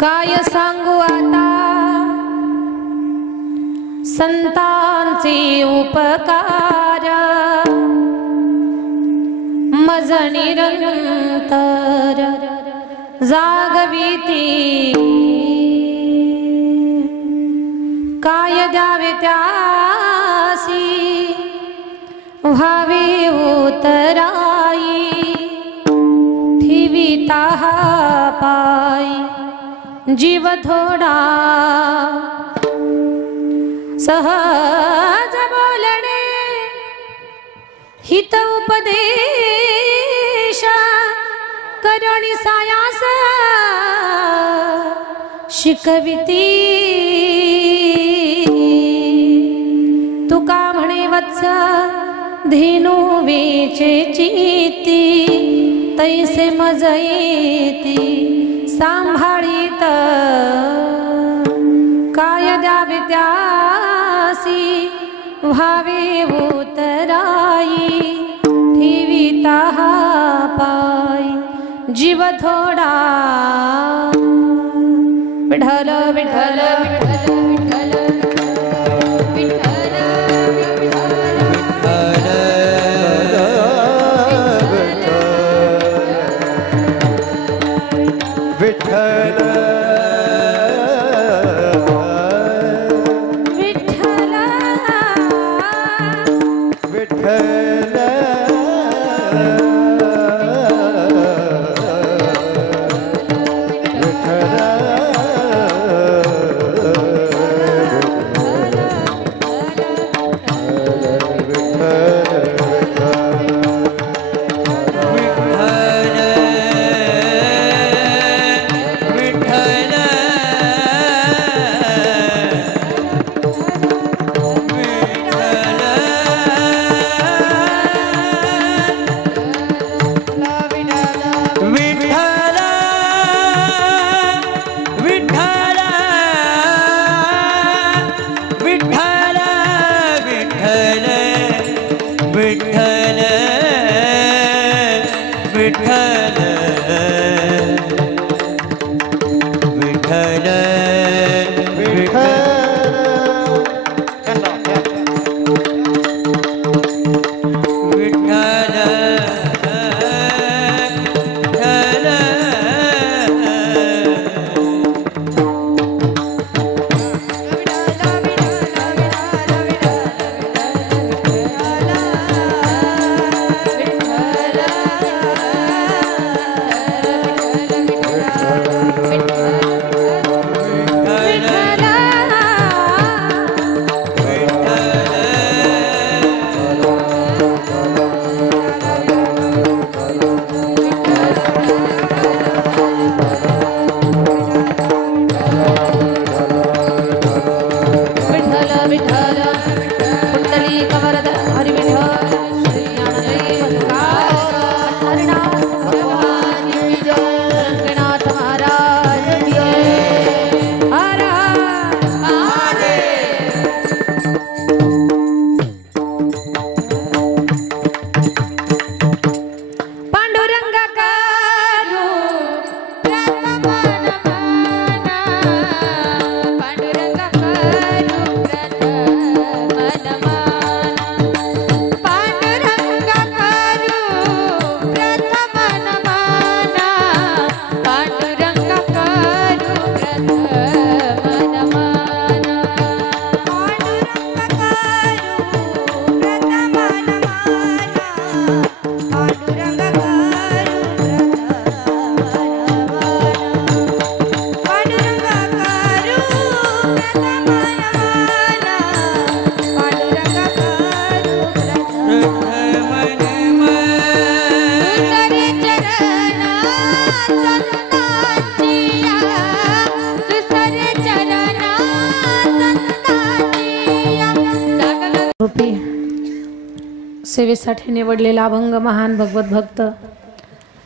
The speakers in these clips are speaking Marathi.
काय सांगू आता संतांचे उपकार मज निरंतर जागविती काय द्यावे त्यासी व्हावे उतराई ठेविता पाय जीव थोडा सहज बोलणे हित उपदेश करुणी सायास शिकविती तुका म्हणे वत्स धेनु वेचे चित्ती तैसे मज येती सांभाळीत काय द्यावे त्यासी व्हावे उतराई ठेविता पाय जीव थोडा विठ्ठल विठ्ठल विठ्ठल सेवेसाठी निवडलेला अभंग महान भगवत भक्त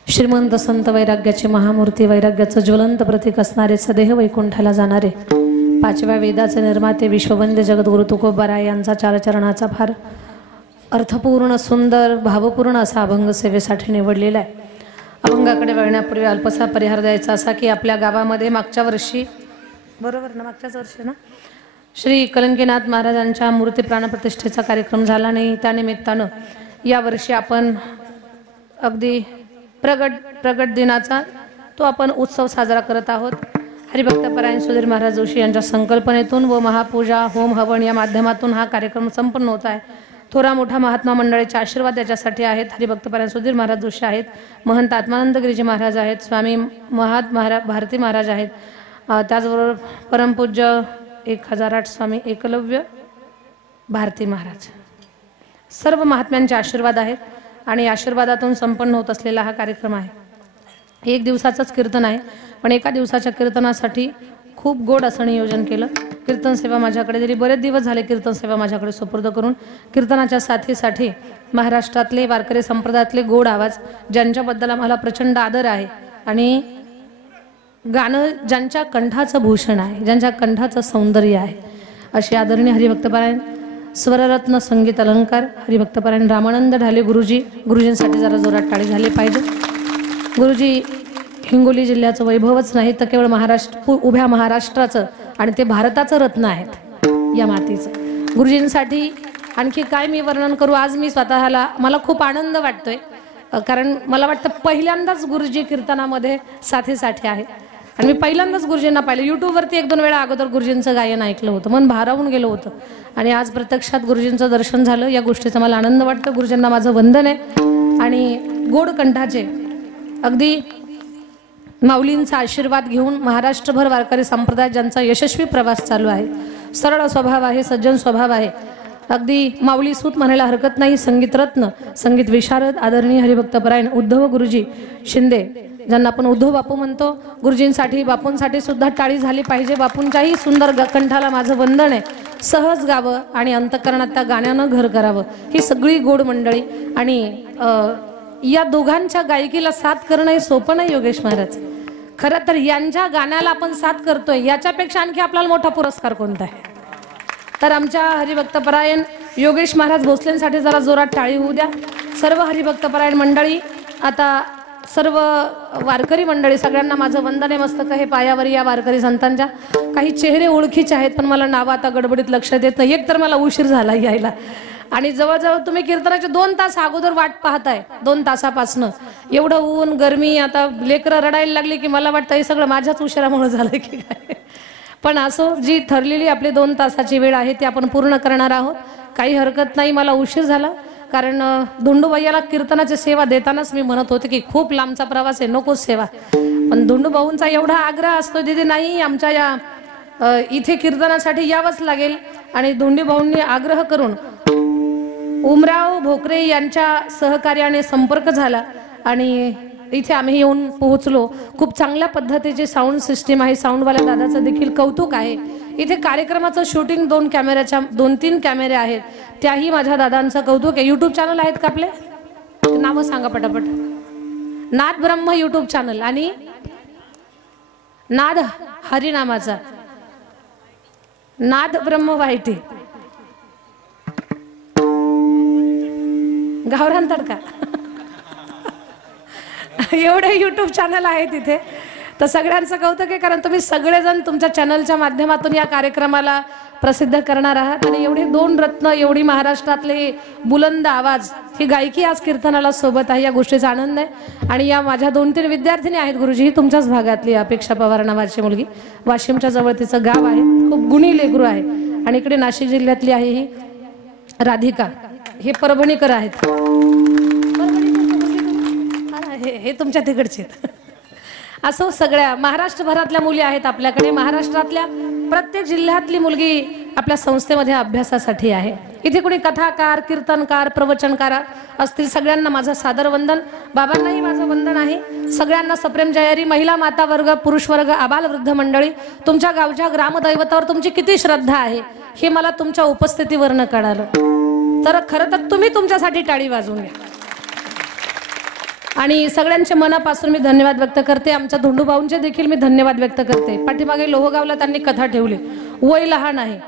श्रीमंत संत वैराग्याचे महामूर्ती वैराग्याचं ज्वलंत प्रतीक असणारे सदेह वैकुंठाला जाणारे पाचव्या वेदाचे निर्माते विश्ववंद्य जगद्गुरु तुकोबाराय यांचा चारचरणाचा फार अर्थपूर्ण सुंदर भावपूर्ण असा अभंग सेवेसाठी निवडलेला आहे। अभंगाकडे वळण्यापूर्वी अल्पसा परिहार द्यायचा असा की आपल्या गावामध्ये मागच्या वर्षी, बरोबर ना, मागच्याच वर्षी ना, श्री कलंकीनाथ महाराजांच्या मूर्ती प्राणप्रतिष्ठेचा कार्यक्रम झाला नाही. त्यानिमित्तानं यावर्षी आपण अगदी प्रगट दिनाचा तो आपण उत्सव साजरा करत आहोत. हरिभक्तपरायण सुधीर महाराज जोशी यांच्या संकल्पनेतून व महापूजा होम हवन या माध्यमातून हा कार्यक्रम संपन्न होत आहे. थोरा मोठा महात्मा मंडळीचे आशीर्वाद त्याच्यासाठी आहेत. हरिभक्तपरायण सुधीर महाराज जोशी आहेत, महंत आत्मानंद गिरीजी महाराज आहेत, स्वामी भारती महाराज आहेत, त्याचबरोबर परमपूज्य 1008 स्वामी एकलव्य भारती महाराज, सर्व महात्म्यांचे आशीर्वाद आहेत. आणि आशीर्वादातून संपन्न होत असलेला हा कार्यक्रम आहे. एक दिवसाचंच कीर्तन आहे, पण एका दिवसाच्या कीर्तनासाठी खूप गोड असं नियोजन केलं. कीर्तन सेवा माझ्याकडे जरी बरेच दिवस झाले कीर्तन सेवा माझ्याकडे सुपूर्द करून, कीर्तनाच्या साथीसाठी महाराष्ट्रातले वारकरी संप्रदायातले गोड आवाज ज्यांच्याबद्दल आम्हाला प्रचंड आदर आहे आणि गाणं ज्यांच्या कंठाचं भूषण आहे, ज्यांच्या कंठाचं सौंदर्य आहे, असे आदरणीय हरिभक्तपरायण स्वररत्न संगीत अलंकार हरिभक्तपरायण रामानंद ढाले गुरुजींसाठी जरा जोरात टाळी झाली पाहिजे. गुरुजी हिंगोली जिल्ह्याचं वैभवच नाही तर केवळ उभ्या महाराष्ट्राचं आणि ते भारताचं रत्न आहेत या मातीचं. गुरुजींसाठी आणखी काय मी वर्णन करू. आज मी स्वतःला, मला खूप आनंद वाटतोय, कारण मला वाटतं पहिल्यांदाच गुरुजी कीर्तनामध्ये साथीसाठी आहे. आणि मी पहिल्यांदाच गुरुजींना पाहिलं. यूट्यूबवरती 1-2 वेळा अगोदर गुरुजींचं गायन ऐकलं होतं, मन भारावून गेलं होतं. आणि आज प्रत्यक्षात गुरुजींचं दर्शन झालं, या गोष्टीचा मला आनंद वाटतं. गुरुजींना माझं वंदन आहे. आणि गोड कंठाचे अगदी माऊलींचा आशीर्वाद घेऊन महाराष्ट्रभर वारकरी संप्रदायात ज्यांचा यशस्वी प्रवास चालू आहे, सरळ स्वभाव आहे, सज्जन स्वभाव आहे, अगदी माऊली सूत म्हणायला हरकत नाही, संगीत रत्न, संगीत विशारद आदरणीय हरिभक्तपरायण उद्धव गुरुजी शिंदे, ज्यांना आपण उद्धव बापू म्हणतो. गुरुजींसाठी, बापूंसाठी सुद्धा टाळी झाली पाहिजे. बापूंच्याही सुंदर कंठाला माझं वंदन आहे. सहज गावं आणि अंतःकरणात त्या गाण्यानं घर करावं, ही सगळी गोड मंडळी. आणि या दोघांच्या गायकीला साथ करणं हे सोपं नाही योगेश महाराज. खरं तर यांच्या गाण्याला आपण साथ करतोय, याच्यापेक्षा आणखी आपल्याला मोठा पुरस्कार कोणता आहे. तर आमच्या हरिभक्तपरायण योगेश महाराज भोसलेंसाठी जरा जोरात टाळी होऊ द्या. सर्व हरिभक्तपरायण मंडळी, आता सर्व वारकरी मंडळी, सगळ्यांना माझं वंदन आहे मस्तक हे पायावर. या वारकरी संतांच्या काही चेहरे ओळखीचे आहेत, पण मला नाव आता गडबडीत लक्षात येत नाही. एक तर मला उशीर झाला यायला, आणि जवळजवळ तुम्ही कीर्तनाचे 2 तास अगोदर वाट पाहताय. 2 तासापासनं एवढं ऊन गरमी, आता लेकरं रडायला लागली की मला वाटतं हे सगळं माझ्याच उशिरामुळे झालं की काय. पण असो, जी ठरलेली आपली 2 तासाची वेळ आहे ती आपण पूर्ण करणार आहोत. काही हरकत नाही, मला उशीर झाला, कारण धोंडूबाईला कीर्तनाची सेवा देतानाच मी म्हणत होते की खूप लांबचा प्रवास आहे, नकोच सेवा. पण धोंडूभाऊंचा एवढा आग्रह असतो, दीदी नाही आमच्या या इथे कीर्तनासाठी यावंच लागेल. आणि धोंडूभाऊंनी आग्रह करून उमराव भोकरे यांच्या सहकार्याने संपर्क झाला आणि इथे आम्ही येऊन पोहोचलो. खूप चांगल्या पद्धतीची साऊंड सिस्टीम आहे. साऊंडवाल्या दादाचं देखील कौतुक आहे. इथे कार्यक्रमाचं शूटिंग 2-3 कॅमेरे आहेत, त्याही माझ्या दादांचं कौतुक आहे. यूट्यूब चॅनल आहेत का आपले? नावं सांगा पटापट. नाद ब्रह्म यूट्यूब चॅनल आणि नाद हरिनामाचा नाद ब्रह्म वाईटी, गावरान तडका, एवढे यूट्यूब चॅनल आहे तिथे. तर सगळ्यांचं कौतुक आहे, कारण तुम्ही सगळेजण तुमच्या चॅनलच्या माध्यमातून या कार्यक्रमाला प्रसिद्ध करणार आहात. आणि एवढे 2 रत्न, एवढी महाराष्ट्रातले बुलंद आवाज, ही गायकी आज कीर्तनाला सोबत आहे, या गोष्टीचा आनंद आहे. आणि या माझ्या 2-3 विद्यार्थिनी आहेत गुरुजी, ही तुमच्याच भागातली अपेक्षा पवार नावाची मुलगी, वाशिमच्या जवळ तिचं गाव आहे, खूप गुणी लेकरू आहे. आणि इकडे नाशिक जिल्ह्यातली आहे ही राधिका, हे परभणीकर आहेत. हे तुमच्या तिकडचे. असो, सगळ्या महाराष्ट्रभरातल्या मुली आहेत आपल्याकडे. महाराष्ट्रातल्या प्रत्येक जिल्ह्यातली मुलगी आपल्या संस्थेमध्ये अभ्यासासाठी आहे. इथे कोणी कथाकार, कीर्तनकार, प्रवचनकार असतील, सगळ्यांना माझं सादर वंदन. बाबांनाही माझं वंदन आहे. सगळ्यांना सप्रेम जयारी. महिला, माता वर्ग, पुरुष वर्ग, आबाल वृद्ध मंडळी, तुमच्या गावच्या ग्रामदैवतावर तुमची किती श्रद्धा आहे हे मला तुमच्या उपस्थितीवरनं कळालं. तर खरं तर तुम्ही तुमच्यासाठी टाळी वाजवून घ्या. आणि सगळ्यांच्या मनापासून मी धन्यवाद व्यक्त करते. आमच्या धोंडूभाऊंचे देखील मी धन्यवाद व्यक्त करते. पाठीमागे लोहगावला त्यांनी कथा ठेवली. वय लहान आहे,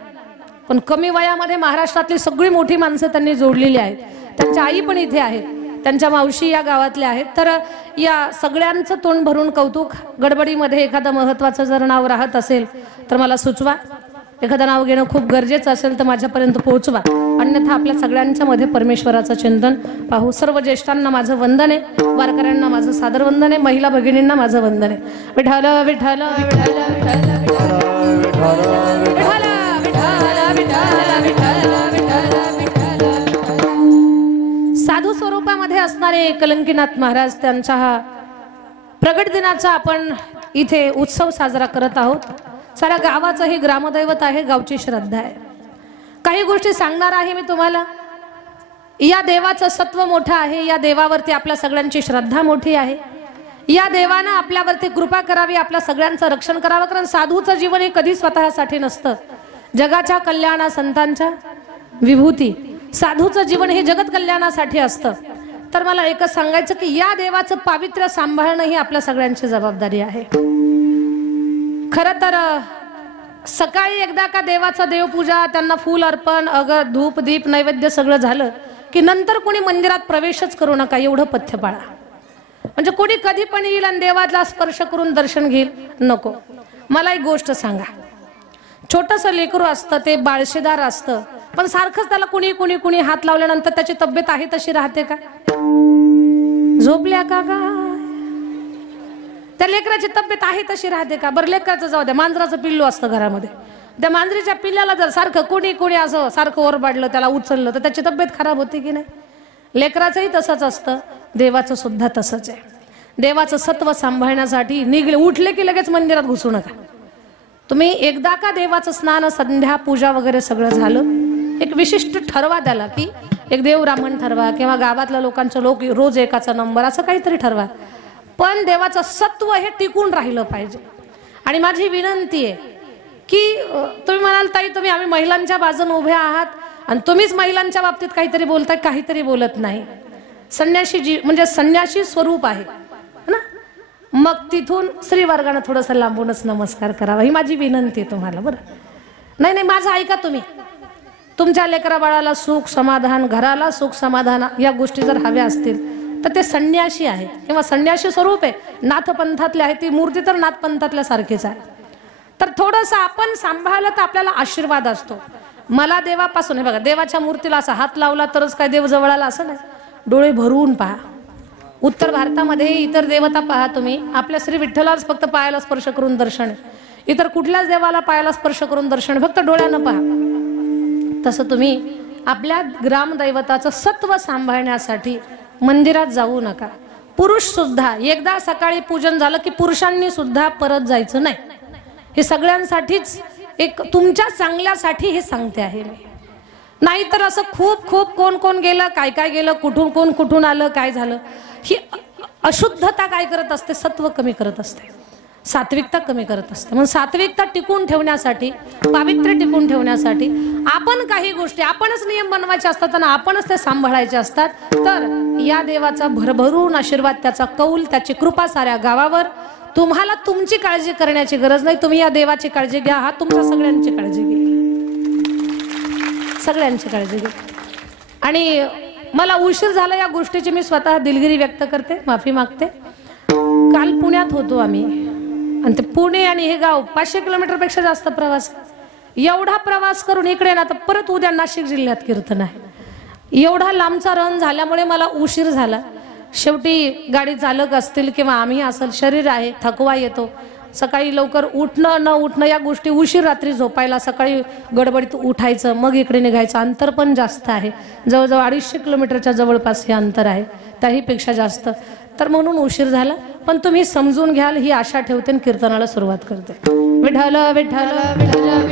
पण कमी वयामध्ये महाराष्ट्रातली सगळी मोठी माणसं त्यांनी जोडलेली आहेत. त्यांच्या आई पण इथे आहेत. त्यांच्या मावशी या गावातल्या आहेत. तर या सगळ्यांचं तोंड भरून कौतुक. गडबडीमध्ये एखादं महत्त्वाचं जर नाव राहत असेल तर मला सुचवा. एखादं नाव घेणं खूप गरजेचं असेल तर माझ्यापर्यंत पोहोचवा. अन्यथा आपल्या सगळ्यांच्या मध्ये परमेश्वराचं चिंतन पाहू. सर्व ज्येष्ठांना माझं वंदन आहे, वारकऱ्यांना माझं सादर वंदन आहे, महिला भगिनींना माझं वंदन आहे. विठ्ठल विठ्ठल विठ्ठल साधू स्वरूपामध्ये असणारे कलंकीनाथ महाराज त्यांचा हा प्रगट दिनाचा आपण इथे उत्सव साजरा करत आहोत. साऱ्या गावाचं हे ग्रामदैवत आहे, गावची श्रद्धा आहे. काही गोष्टी सांगणार आहे मी तुम्हाला. या देवाचं सत्व मोठं आहे, या देवावरती आपल्या सगळ्यांची श्रद्धा मोठी आहे. या देवानं आपल्यावरती कृपा करावी, आपल्या सगळ्यांचं रक्षण करावं. कारण साधूचं जीवन हे कधी स्वतःसाठी नसतं, जगाच्या कल्याणा संतांच्या विभूती. साधूचं जीवन हे जगत कल्याणासाठी असतं. तर मला एकच सांगायचं की या देवाचं पावित्र्य सांभाळणं ही आपल्या सगळ्यांची जबाबदारी आहे. खरं तर सकाळी एकदा का देवाचं देवपूजा, त्यांना फूल अर्पण, अगर धूप दीप नैवेद्य सगळं झालं की नंतर कोणी मंदिरात प्रवेशच करू नका, एवढं पथ्य पाळा. म्हणजे कोणी कधी पण येईल आणि देवाला स्पर्श करून दर्शन घेईल, नको. मला एक गोष्ट सांगा, छोटंसं लेकरू असतं, ते बाळशेदार असतं, पण सारखंच त्याला कुणी कुणी कुणी हात लावल्यानंतर त्याची तब्येत आहे तशी राहते का? झोपल्या का त्या लेकराची तब्येत आहे तशी राहते का? बरं लेकराचं जाऊ द्या, मांजराचं पिल्लू असतं घरामध्ये, त्या मांजरीच्या पिल्ल्याला जर सारखं कोणी असं सारखं ओरबाडलं, त्याला उचललं तर त्याची तब्येत खराब होती की नाही? लेकराचंही तसंच असतं, देवाचं सुद्धा तसंच आहे. देवाचं सत्व सांभाळण्यासाठी उठले की लगेच मंदिरात घुसू नका. तुम्ही एकदा का देवाचं स्नान, संध्या, पूजा वगैरे सगळं झालं, एक विशिष्ट ठरवा त्याला की एक देव ब्राह्मण ठरवा किंवा गावातल्या लोकांचं रोज एकाचा नंबर असं काहीतरी ठरवा. पण देवाचं सत्व हे टिकून राहिलं पाहिजे. आणि माझी विनंती आहे की तुम्ही म्हणाल ताई तुम्ही आम्ही महिलांच्या बाजूने उभे आहात आणि तुम्हीच महिलांच्या बाबतीत काहीतरी बोलताय, काहीतरी बोलत नाही. संन्यासी म्हणजे संन्यासी स्वरूप आहे ना, मग तिथून स्त्रीवर्गानं थोडंसं लांबूनच नमस्कार करावा, ही माझी विनंती आहे तुम्हाला. बरं नाही माझं ऐका तुम्ही. तुमच्या लेकरा बाळाला सुख समाधान, घराला सुख समाधान या गोष्टी जर हव्या असतील तर ते संन्यासी आहेत किंवा संन्यासी स्वरूप आहे. नाथपंथातले आहे, ती मूर्ती तर नाथपंथातल्या सारखीच आहे. तर थोडंसं आपण सांभाळलं तर आपल्याला आशीर्वाद असतो. मला देवापासून हे बघा, देवाच्या मूर्तीला असा हात लावला तरच काय देव जवळ आला असं नाही. डोळे भरून पहा. उत्तर भारतामध्ये इतर देवता पहा तुम्ही, आपल्या श्री विठ्ठलाच फक्त पायाला स्पर्श करून दर्शन आहे. इतर कुठल्याच देवाला पायाला स्पर्श करून दर्शन, फक्त डोळ्यानं पहा. तसं तुम्ही आपल्या ग्रामदैवताचं सत्व सांभाळण्यासाठी मंदिरात जाऊ नका. पुरुष सुद्धा एकदा सकाळी पूजन झालं की पुरुषांनी सुद्धा परत जायचं नाही. हे सगळ्यांसाठीच एक तुमच्या चांगल्यासाठी हे सांगते आहे मी. नाहीतर असं खूप कोण गेलं, काय गेलं, कोण कुठून आलं, काय झालं, ही अशुद्धता काय करत असते? सत्व कमी करत असते, सात्विकता कमी करत असते. म्हणून सात्विकता टिकून ठेवण्यासाठी, पावित्र्य टिकून ठेवण्यासाठी आपण काही गोष्टी आपणच नियम बनवायचे असतात आणि आपणच ते सांभाळायचे असतात. तर या देवाचा भरभरून आशीर्वाद, त्याचा कौल, त्याची कृपा साऱ्या गावावर. तुम्हाला तुमची काळजी करण्याची गरज नाही, तुम्ही या देवाची काळजी घ्या. हा तुमच्या सगळ्यांची काळजी घ्या, सगळ्यांची काळजी घ्या. आणि मला उशीर झाला या गोष्टीची मी स्वतः दिलगिरी व्यक्त करते, माफी मागते. काल पुण्यात होतो आम्ही आणि ते पुणे आणि हे गाव 500 किलोमीटरपेक्षा जास्त प्रवास. एवढा प्रवास करून इकडे ना तर परत उद्या नाशिक जिल्ह्यात कीर्तन आहे. एवढा लांबचा रन झाल्यामुळे मला उशीर झाला. शेवटी गाडी चालक असतील किंवा आम्ही असेल, शरीर आहे, थकवा येतो. सकाळी लवकर उठणं न उठणं या गोष्टी, उशीर रात्री झोपायला, सकाळी गडबडीत उठायचं, मग इकडे निघायचं. अंतर पण जास्त आहे, जवळजवळ 250 किलोमीटरच्या जवळपास हे अंतर आहे, त्याहीपेक्षा जास्त. तर म्हणून उशीर झाला. पण तुम्ही समजून घ्याल ही आशा ठेवते आणि कीर्तनाला सुरुवात करते. विठ्ठल विठ्ठल विठ्ठल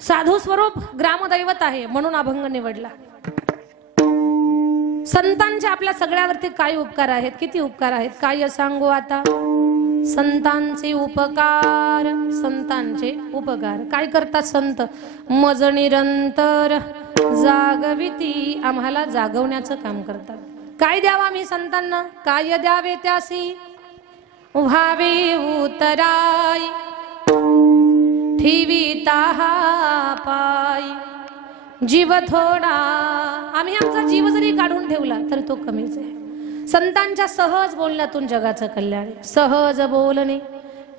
साधू स्वरूप ग्रामदैवत आहे म्हणून अभंग निवडला. संतांचे आपल्या सगळ्यावरती काय उपकार आहेत, किती उपकार आहेत, काय सांगू आता. संतांचे उपकार, संतांचे उपकार काय करतात संत? मज निरंतर जागविती, आम्हाला जागवण्याचं काम करतात. काय द्यावा मी संतांना, काय द्यावे त्यासी व्हावे उतराय. ठेविता हा पायी जीव थोडा. आम्ही आमचा जीव जरी काढून ठेवला तर तो कमीच आहे. संतांच्या सहज बोलण्यातून जगाचं कल्याण. सहज बोलणे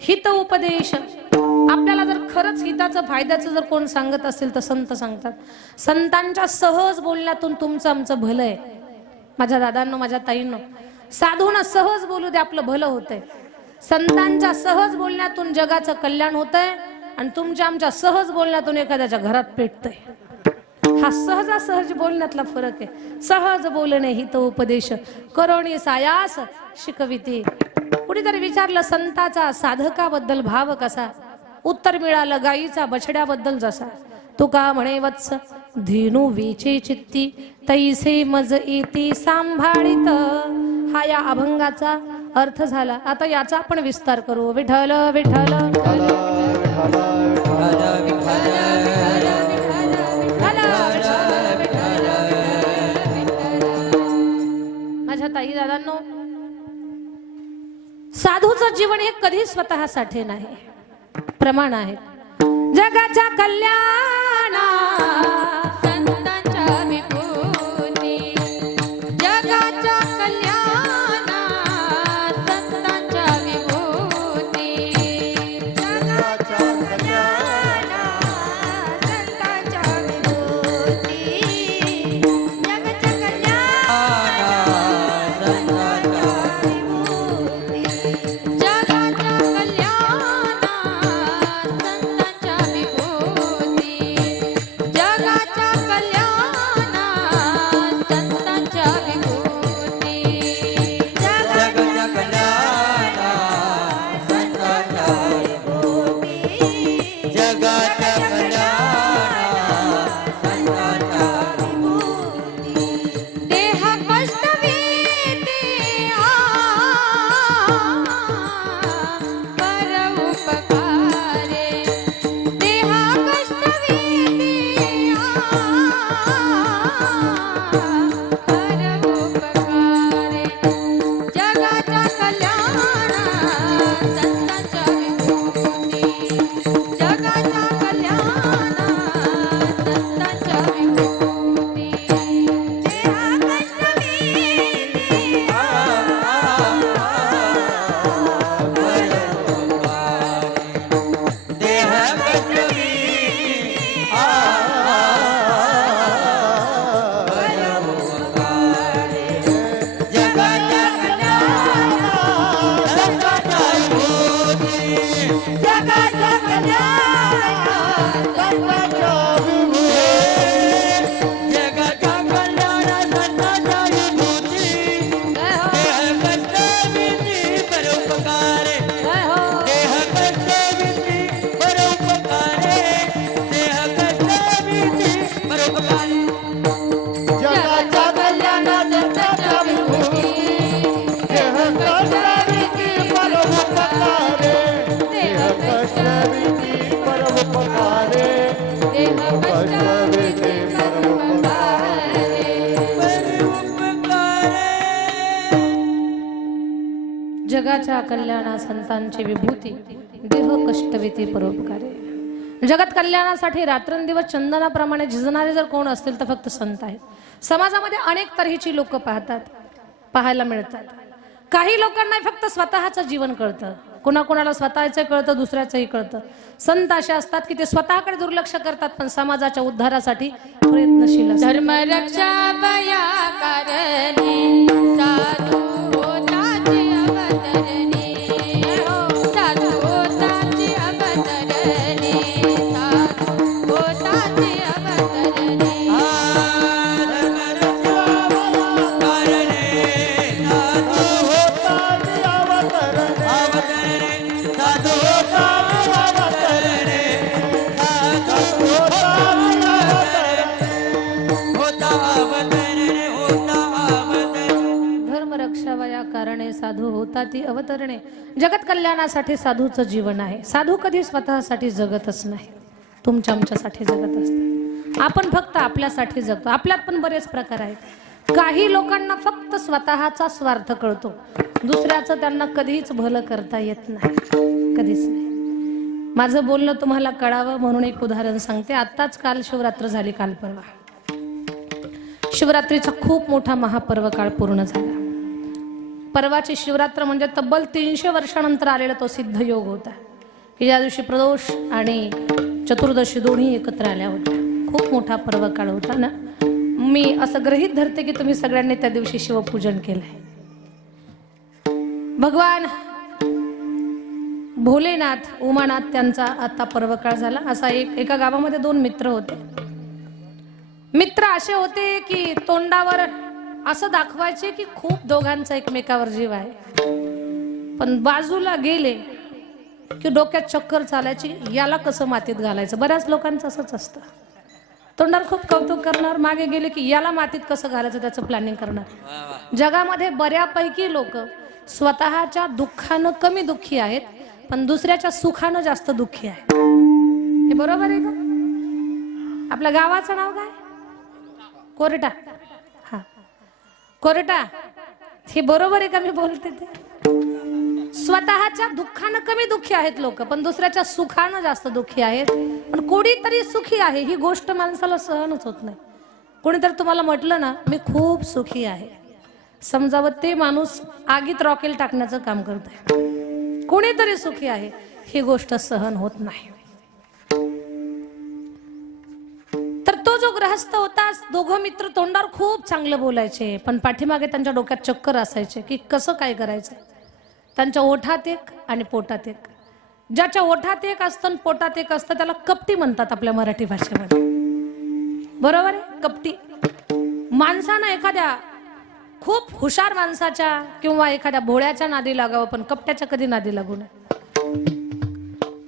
हित उपदेश. आपल्याला जर खरंच हिताचं फायद्याचं जर कोण सांगत असेल तर संत सांगतात. संतांच्या सहज बोलण्यातून तुमचं आमचं भलं आहे. माझ्या दादांनो, माझ्या ताईंनो, साधूंना सहज बोलू दे, आपलं भलं होतंय. संतांच्या सहज बोलण्यातून जगाचं कल्याण होतंय आणि तुमच्या आमच्या सहज बोलण्यातून एखाद्याच्या घरात पेटतंय. हा सहजासहज बोलण्यातला फरक आहे. सहज बोलणे हित उपदेश करोणी सायास शिकविते. कुणीतरी विचारलं संताचा साधकाबद्दल भाव कसा. उत्तर मिळालं गायीचा बछड्याबद्दल जसा. तुका म्हणे वत्स धेनू वेचे चित्ती तैसे मज येते सांभाळित. हा या अभंगाचा अर्थ झाला. आता याचा आपण विस्तार करू. विठ्ठल विठ्ठल माझ्या ताई दादांनो, साधूचं जीवन हे कधी स्वतःसाठी नाही, प्रमाण आहे. जगाच्या कल्याणा संतांच्या विभूती. जगाच्या कल्याणा संतांच्या विभूती. जगाच्या कल्याणा संतांच्या विभूती. जगाच्या कल्याणा संतांच्या विभूती. जगाच्या कल्याणा संतांच्या विभूती. जगाच्या कल्याणा संतांच्या विभूती. जगाच्या कल्याणा संतांच्या विभूती. जगाच्या कल्याणा संतांच्या विभूती. देह कष्ट वीते पर उपकारे. देह कष्ट वीते पर उपकारे. जगाच्या कल्याणा संतांच्या विभूती. जगाच्या कल्याणा संतांच्या विभूती. देह कष्ट वीते जगाच्या कल्याणा संतांची विभूती. देह कष्टविती परोपकारे. जगत कल्याणासाठी रात्रंदिवस चंदनाप्रमाणे झिजणारे जर कोण असतील तर फक्त संत आहेत. समाजामध्ये अनेक तऱ्हेची लोक पाहायला मिळतात. काही लोकांना फक्त स्वतःचं जीवन कळतं, कोणाकोणाला स्वतःचं कळतं, दुसऱ्याचंही कळतं. संत असे असतात की ते स्वतःकडे दुर्लक्ष करतात पण समाजाच्या उद्धारासाठी प्रयत्नशील असतात. धर्म रक्षा बया करणे साधू होताचे अवतरणे. साधू होताचे अवतरणे. साधू होताचे अवतरणे. साधू होता ती अवतरणे. जगत कल्याणासाठी साधूचं जीवन आहे. साधू कधी स्वतःसाठी जगतच नाही, तुमच्या आमच्यासाठी जगत असतात. आपण फक्त आपल्यासाठी जगतो. आपल्यात पण बरेच प्रकार आहेत. काही लोकांना फक्त स्वतःचा स्वार्थ कळतो, दुसऱ्याचं त्यांना कधीच भलं करता येत नाही, कधीच नाही. माझं बोलणं तुम्हाला कळावं म्हणून एक उदाहरण सांगते. आत्ताच काल शिवरात्र झाली, काल परवा शिवरात्रीचा खूप मोठा महापर्व काळ पूर्ण झाला. परवाची शिवरात्र म्हणजे तब्बल 300 वर्षानंतर आलेला तो सिद्ध योग होता की ज्या दिवशी प्रदोष आणि चतुर्दशी दोन्ही एकत्र आल्या होत्या. खूप मोठा पर्व काळ होता ना. मी असं गृहीत धरते की तुम्ही सगळ्यांनी त्या दिवशी शिवपूजन केलंय. भगवान भोलेनाथ उमानाथ त्यांचा आता पर्व काळ झाला. असा एका गावामध्ये 2 मित्र होते. मित्र असे होते की तोंडावर असं दाखवायचे की खूप दोघांचा एकमेकावर जीव आहे, पण बाजूला गेले की डोक्यात चक्कर चालायची, याला कसं मातीत घालायचं. बऱ्याच लोकांचं असंच असतं. तोंडावर खूप कौतुक करणार, मागे गेले की याला मातीत कसं घालायचं त्याचं प्लॅनिंग करणार. जगामध्ये बऱ्यापैकी लोक स्वतःच्या दुःखानं कमी दुःखी आहेत, पण दुसऱ्याच्या सुखानं जास्त दुःखी आहे. हे बरोबर आहे का? आपल्या गावाचं नाव काय? कोरटा. हा, कोरटा. हे बरोबर आहे का मी बोलते ते? स्वतःच्या दुःखानं कमी दुःखी आहेत लोक, पण दुसऱ्याच्या सुखानं जास्त दुःखी आहेत. पण कोणीतरी सुखी आहे ही गोष्ट माणसाला सहनच होत नाही. कोणीतरी तुम्हाला म्हटलं ना मी खूप सुखी आहे, समजावं ते माणूस आगीत रॉकेल टाकण्याचं काम करतोय. कोणीतरी सुखी आहे ही गोष्ट सहन होत नाही. तर तो जो गृहस्थ होता, दोघं मित्र तोंडावर खूप चांगलं बोलायचे, पण पाठीमागे त्यांच्या डोक्यात चक्कर असायचे की कसं काय करायचं. त्यांच्या ओठात एक आणि पोटात एक. ज्याच्या ओठात एक असतं आणि पोटात एक असतं त्याला कपटी म्हणतात आपल्या मराठी भाषेमध्ये. बरोबर आहे? कपटी. माणसानं एखाद्या खूप हुशार माणसाच्या किंवा एखाद्या भोळ्याच्या नादी लागावं, पण कपट्याच्या कधी नादी लागू नये.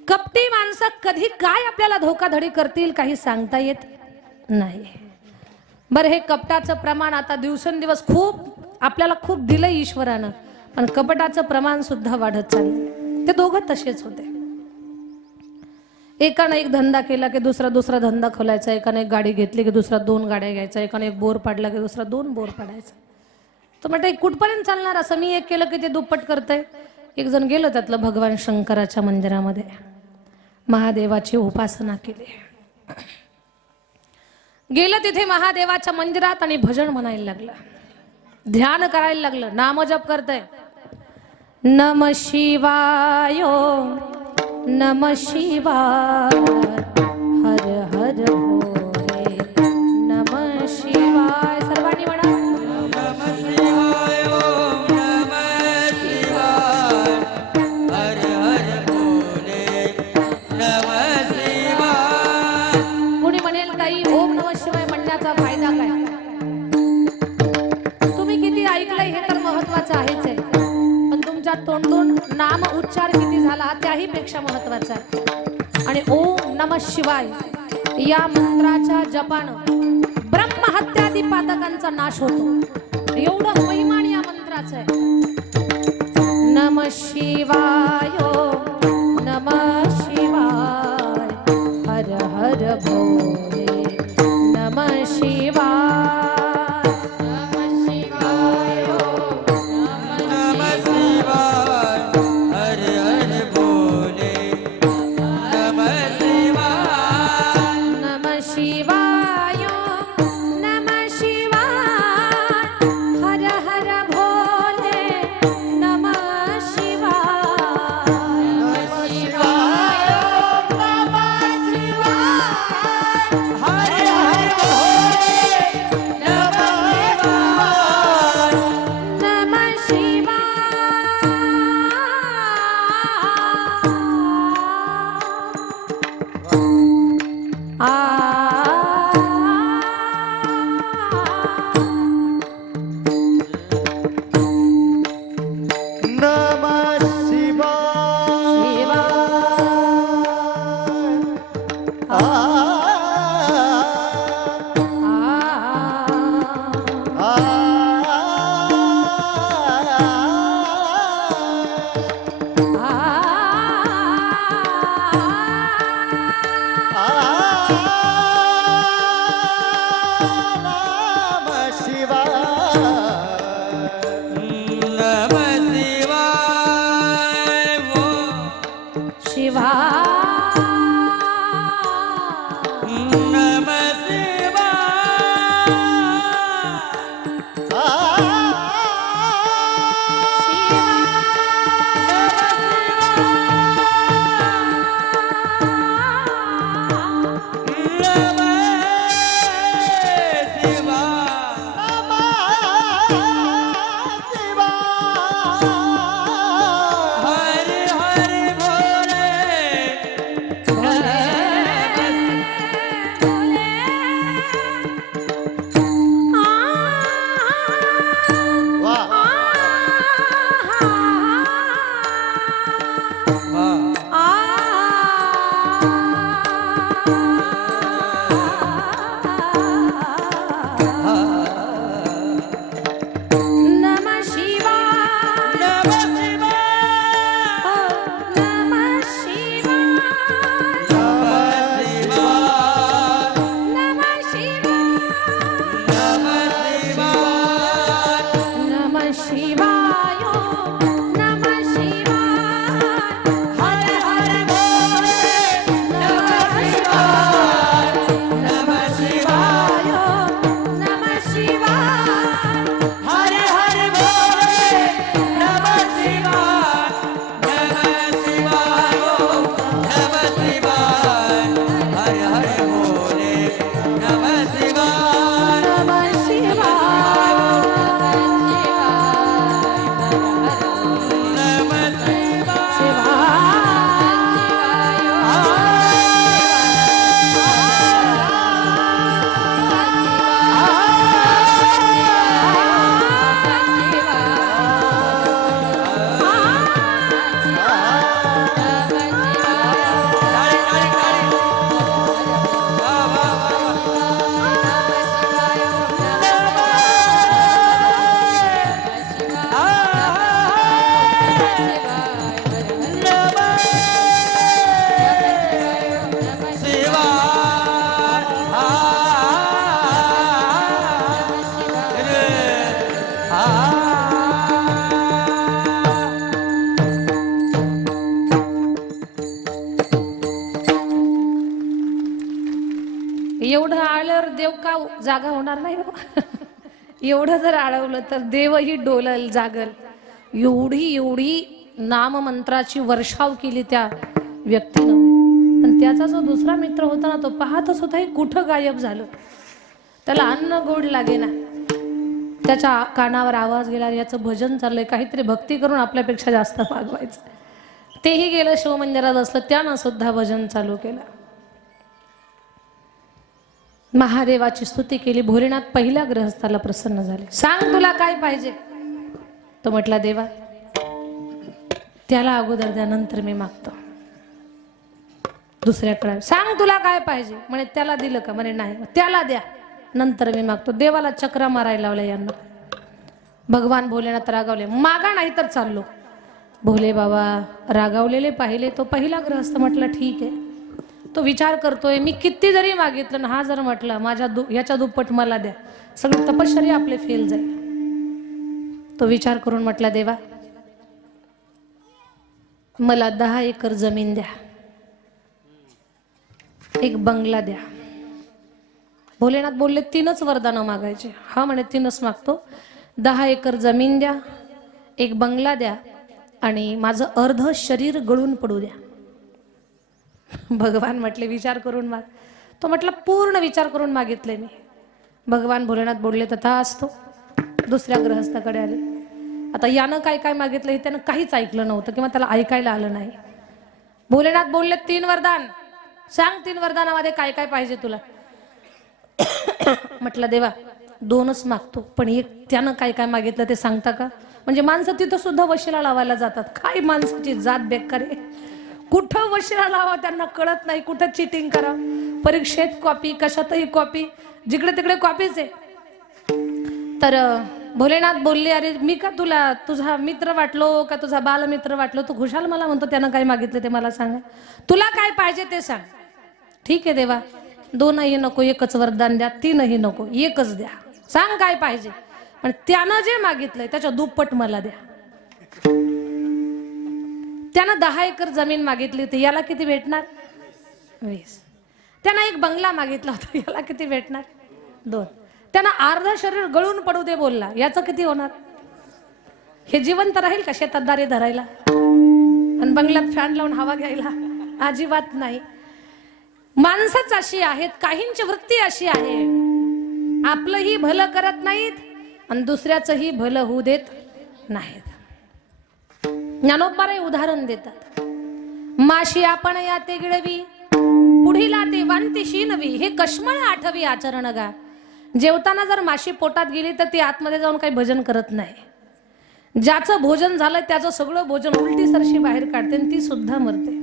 कपटी माणसं कधी काय आपल्याला धोकाधडी करतील काही सांगता येत नाही. बरं, हे कपटाचं प्रमाण आता दिवसेंदिवस खूप आपल्याला खूप दिलंय ईश्वरानं, पण कपटाचं प्रमाण सुद्धा वाढत चाललं. ते दोघं तसेच होते. एकाने एक धंदा केला की दुसरा धंदा खोलायचा. एकाने एक गाडी घेतली की दुसरा 2 गाड्या घ्यायचा. एकाने एक बोर पाडला की दुसरा 2 बोर पाडायचा. तर म्हटलं कुठपर्यंत चालणार असं. मी एक केलं की ते दुप्पट करतंय. एक जण गेलं त्यातलं भगवान शंकराच्या मंदिरामध्ये, महादेवाची उपासना केली. गेलं तिथे महादेवाच्या मंदिरात आणि भजन म्हणायला लागलं, ध्यान करायला लागलं, नामजप करतंय. नम शिवाय नम शिवाय हर हर भोले नम शिवाय. सर्वांनी म्हणा नम शिवाय नम शिवाय हर हर भोले नम शिवाय. कुणी म्हणेल ताई ओम नम शिवाय म्हणण्याचा फायदा काय? तुम्ही किती ऐकलंय हे तर महत्वाचं आहेच आहे, पण तुमच्या तोंडून नाम उच्चार किती झाला त्याही पेक्षा महत्वाचा आहे. आणि ओम नमः शिवाय या मंत्राच्या जपानं ब्रह्महत्यादी पातकांचा नाश होतो. एवढं महिमान या मंत्राचं आहे. नमः शिवाय नमः शिवाय हर हर भोले नमः शिवाय. जागा होणार नाही हो. एवढं जर आळवलं तर देवही डोलल जागल. एवढी नाममंत्राची वर्षाव केली त्या व्यक्तीनं. पण त्याचा जो दुसरा मित्र होता ना, तो पाहतच होता हे कुठं गायब झालं. त्याला अन्न गोड लागेना. त्याच्या कानावर आवाज गेला, याचं भजन चाललंय, काहीतरी भक्ती करून आपल्यापेक्षा जास्त मागवायचं. तेही गेलं शिवमंदिरात बसलं, त्यानं सुद्धा भजन चालू केलं. महादेवाची स्तुती केली. भोलेनाथ पहिल्या गृहस्थाला प्रसन्न झाले. सांग तुला काय पाहिजे. तो म्हटला, देवा त्याला अगोदर द्या, नंतर मी मागतो. दुसऱ्याकडे सांग तुला काय पाहिजे. म्हणे त्याला दिलं का. म्हणे नाही. त्याला द्या, नंतर मी मागतो. देवाला चक्रा मारायला लावल्या यांना. भगवान भोलेनाथ रागावले. मागा नाही तर चाललो. भोले बाबा रागावलेले पाहिले. तो पहिला ग्रहस्थ म्हटलं ठीक आहे. तो विचार करतोय मी किती जरी मागितलं ना, हा जर म्हटलं माझ्या याच्या दुप्पट मला द्या, सगळी तपश्चर्या आपले फेल जाईल. तो विचार करून म्हटला, देवा मला 10 एकर जमीन द्या, एक बंगला द्या. भोलेनाथ बोलले 3च वरदानं मागायचे. हा म्हणे 3च मागतो. 10 एकर जमीन द्या, एक बंगला द्या आणि माझं अर्ध शरीर गळून पडू द्या. भगवान म्हटले विचार करून माग. तो म्हटला पूर्ण विचार करून मागितले मी. भगवान भोलेनाथ बोलले तथा असतो. दुसऱ्या गृहस्थाकडे आले. आता यानं काय काय मागितलं हे त्यानं काहीच ऐकलं नव्हतं किंवा त्याला ऐकायला आलं नाही. भोलेनाथ बोलले 3 वरदान सांग, 3 वरदानामध्ये काय काय पाहिजे तुला. म्हटलं देवा 2च मागतो, पण एक त्यानं काय काय मागितलं ते सांगता का. म्हणजे माणसं तिथं सुद्धा वशिला लावायला जातात. काय माणसाची जात बेकार आहे. कुठं वशिला लावा त्यांना कळत नाही, कुठं चिटिंग करा. परीक्षेत कॉपी, कशातही कॉपी, जिकडे तिकडे कॉपीच आहे. तर भोलेनाथ बोलले अरे मी का तुला तुझा मित्र वाटलो का तुझा बालमित्र वाटलो. तू खुशाल मला म्हणतो त्यानं काय मागितलं ते मला सांगा. तुला काय पाहिजे ते सांग. ठीक आहे देवा 2ही नको, 1च वरदान द्या. 3ही नको, 1च द्या. सांग काय पाहिजे. पण त्यानं जे मागितलंय त्याच्या दुप्पट मला द्या. त्यानं 10 एकर जमीन मागितली होती, याला किती भेटणार 20. त्यानं एक बंगला मागितला होता, याला किती भेटणार 2. त्यानं अर्ध शरीर गळून पडू दे बोलला, याचं किती होणार. हे जिवंत राहील का शेतात दारे धरायला आणि बंगल्यात फॅन लावून हवा घ्यायला. अजिबात नाही. माणसंच अशी आहेत, काहींची वृत्ती अशी आहे, आपलंही भलं करत नाहीत आणि दुसऱ्याचंही भलं होऊ देत नाहीत. ज्ञानोबाराय उदाहरण देतात. माशी आपण याते गिळवी, पुढीला ते वांतीशी नवी, हे कश्मळ आठवी आचरण गा. जेवताना जर माशी पोटात गेली तर ती आतमध्ये जाऊन काही भजन करत नाही. ज्याचं भोजन झालं त्याचं सगळं भोजन उलटी सरशी बाहेर काढते आणि ती सुद्धा मरते.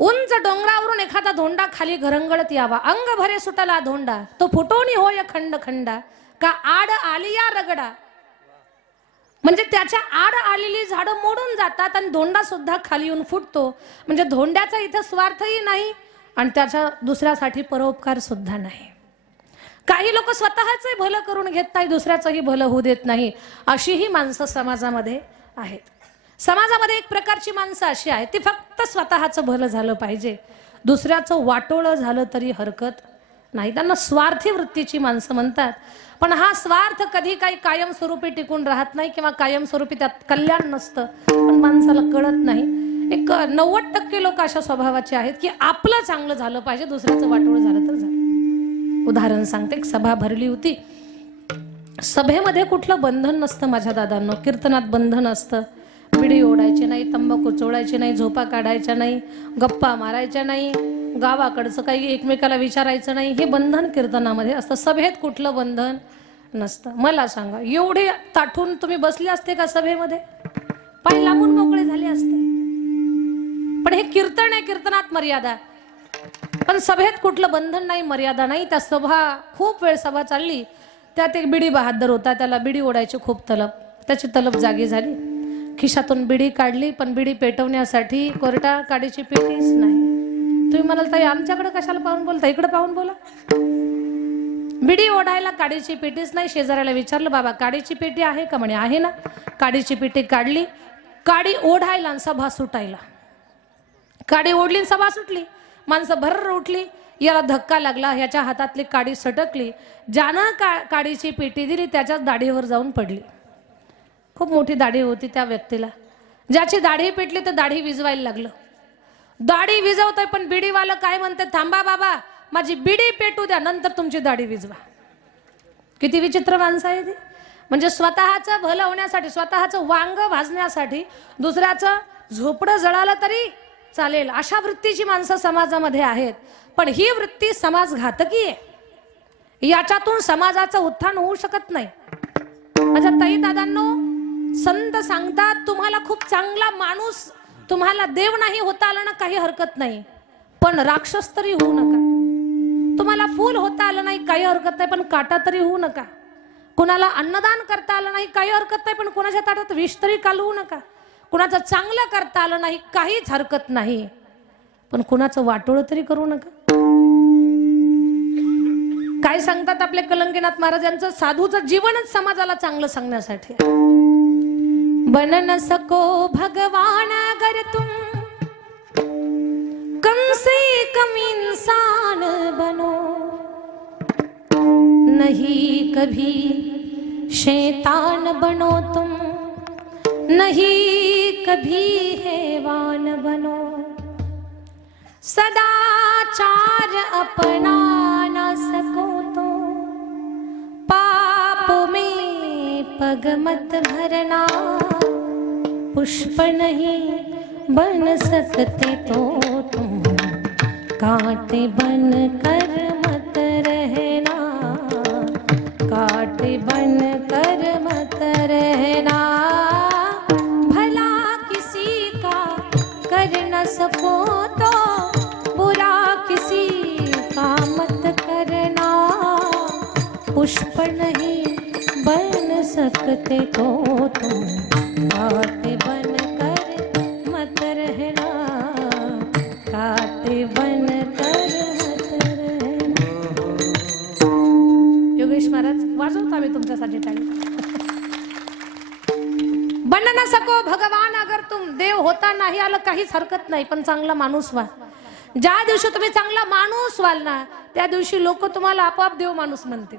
उंच डोंगरावरून एखादा धोंडा खाली घरंगळत यावा, अंग भरे सुटला धोंडा, तो फुटोनी होय खंड खंडा, का आड आलिया रगडा. म्हणजे त्याच्या आड आलेली झाडं मोडून जातात आणि धोंडा सुद्धा खाली येऊन फुटतो. म्हणजे धोंड्याचा इथं स्वार्थही नाही आणि त्याच्या दुसऱ्यासाठी परोपकार सुद्धा नाही. काही लोक स्वतःच भलं करून घेत नाही, दुसऱ्याचंही भलं होऊ देत नाही. अशीही माणसं समाजामध्ये आहेत. समाजामध्ये एक प्रकारची माणसं अशी आहेत, ती फक्त स्वतःचं भलं झालं पाहिजे, दुसऱ्याचं वाटोळं झालं तरी हरकत नाही. त्यांना स्वार्थी वृत्तीची माणसं म्हणतात. पण हा स्वार्थ कधी काही कायमस्वरूपी टिकून राहत नाही किंवा कायमस्वरूपी त्यात कल्याण नसतं. पण माणसाला कळत नाही. एक 90% लोक अशा स्वभावाचे आहेत की आपलं चांगलं झालं पाहिजे, दुसऱ्याचं वाटोळ झालं तर झालं. उदाहरण सांगते. एक सभा भरली होती. सभेमध्ये कुठलं बंधन नसतं माझ्या दादांनो. कीर्तनात बंधन असतं. बिडी ओढायची नाही, तंबाखू चोळायची नाही, झोपा काढायच्या नाही, गप्पा मारायच्या नाही, गावाकडचं काही एकमेकाला विचारायचं नाही. हे बंधन कीर्तनामध्ये असतं. सभेत कुठलं बंधन नसतं. मला सांगा एवढे ताठून तुम्ही बसले असते का सभेमध्ये? पाय लांबून मोकळे झाले असते. पण हे कीर्तन आहे, कीर्तनात मर्यादा. पण सभेत कुठलं बंधन नाही, मर्यादा नाही. त्या सभा खूप वेळ सभा चालली. त्यात एक बिडी बहादर होता, त्याला बिडी ओढायची खूप तलब. त्याची तलब जागी झाली. खिशातून बिडी काढली, पण बिडी पेटवण्यासाठी कोरटा काडीची पेटीच नाही. तुम्ही म्हणाल ताई आमच्याकडे कशाला पाहून बोलता, इकडे पाहून बोला. बिडी ओढायला काडीची पेटीच नाही. शेजाऱ्याला विचारलं बाबा काडीची पेटी आहे का? म्हणे आहे ना. काडीची पेटी काढली, काडी ओढायला आणि सभा सुटायला. काडी ओढली सभा सुटली. माणसं भर्र उठली, याला धक्का लागला, ह्याच्या हातातली काडी सटकली, ज्यानं काडीची पेटी दिली त्याच्याच दाढीवर जाऊन पडली. खूप मोठी दाढी होती त्या व्यक्तीला. ज्याची दाढी पेटली तर दाढी विजवायला लागलं. दाढी विजवतोय पण बिडीवालं काय म्हणते, थांबा बाबा माझी बिडी पेटू द्या नंतर तुमची दाढी विजवा. किती विचित्र माणसं आहे ती. म्हणजे स्वतःचं भलं होण्यासाठी, स्वतःचं वांग भाजण्यासाठी दुसऱ्याचं झोपडं जळालं तरी चालेल अशा वृत्तीची माणसं समाजामध्ये आहेत. पण ही वृत्ती समाजघातकी आहे. याच्यातून समाजाचं उत्थान होऊ शकत नाही. माझ्या ताई दादांनो, संत सांगतात तुम्हाला खूप चांगला माणूस, तुम्हाला देव नाही होता आलं ना काही हरकत नाही, पण राक्षस तरी होऊ नका. तुम्हाला फूल होता आलं नाही काही हरकत नाही, पण काटा तरी होऊ नका. कुणाला अन्नदान करता आलं नाही काही हरकत नाही, पण कुणाच्या ताटात विष तरी कालवू नका. कुणाचं चांगलं करता आलं नाही काहीच हरकत नाही, पण कुणाचं वाटोळ तरी करू नका. काय सांगतात आपले कलंकीनाथ महाराज यांचं, साधूचं जीवनच समाजाला चांगलं सांगण्यासाठी. बन न सको भगवान अगर तुम कम से कम इंसान बनो, नहीं कभी शैतान बनो तुम, नहीं कभी हैवान बनो. सदाचार अपना न सको तो पाप में पग मत भरना, पुष्प नहीं बन सकते तो तुम कांटे बन कर मत रहना, कांटे बन कर मत रहना. भला किसी का कर न सको तो बुरा किसी का मत करना, पुष्प नहीं बन सकते तो तुम कांटे बन कर मत रहना, कांटे बन कर मत रहना. योगेश महाराज वाजवतो आम्ही तुमच्यासाठी टाळी. बन न सको भगवान अगर तुम, देव होता नाही आलं काहीच हरकत नाही, पण चांगला माणूस व्हा. ज्या दिवशी तुम्ही चांगला माणूस व्हाल ना त्या दिवशी लोक तुम्हाला आपोआप देव माणूस म्हणतील.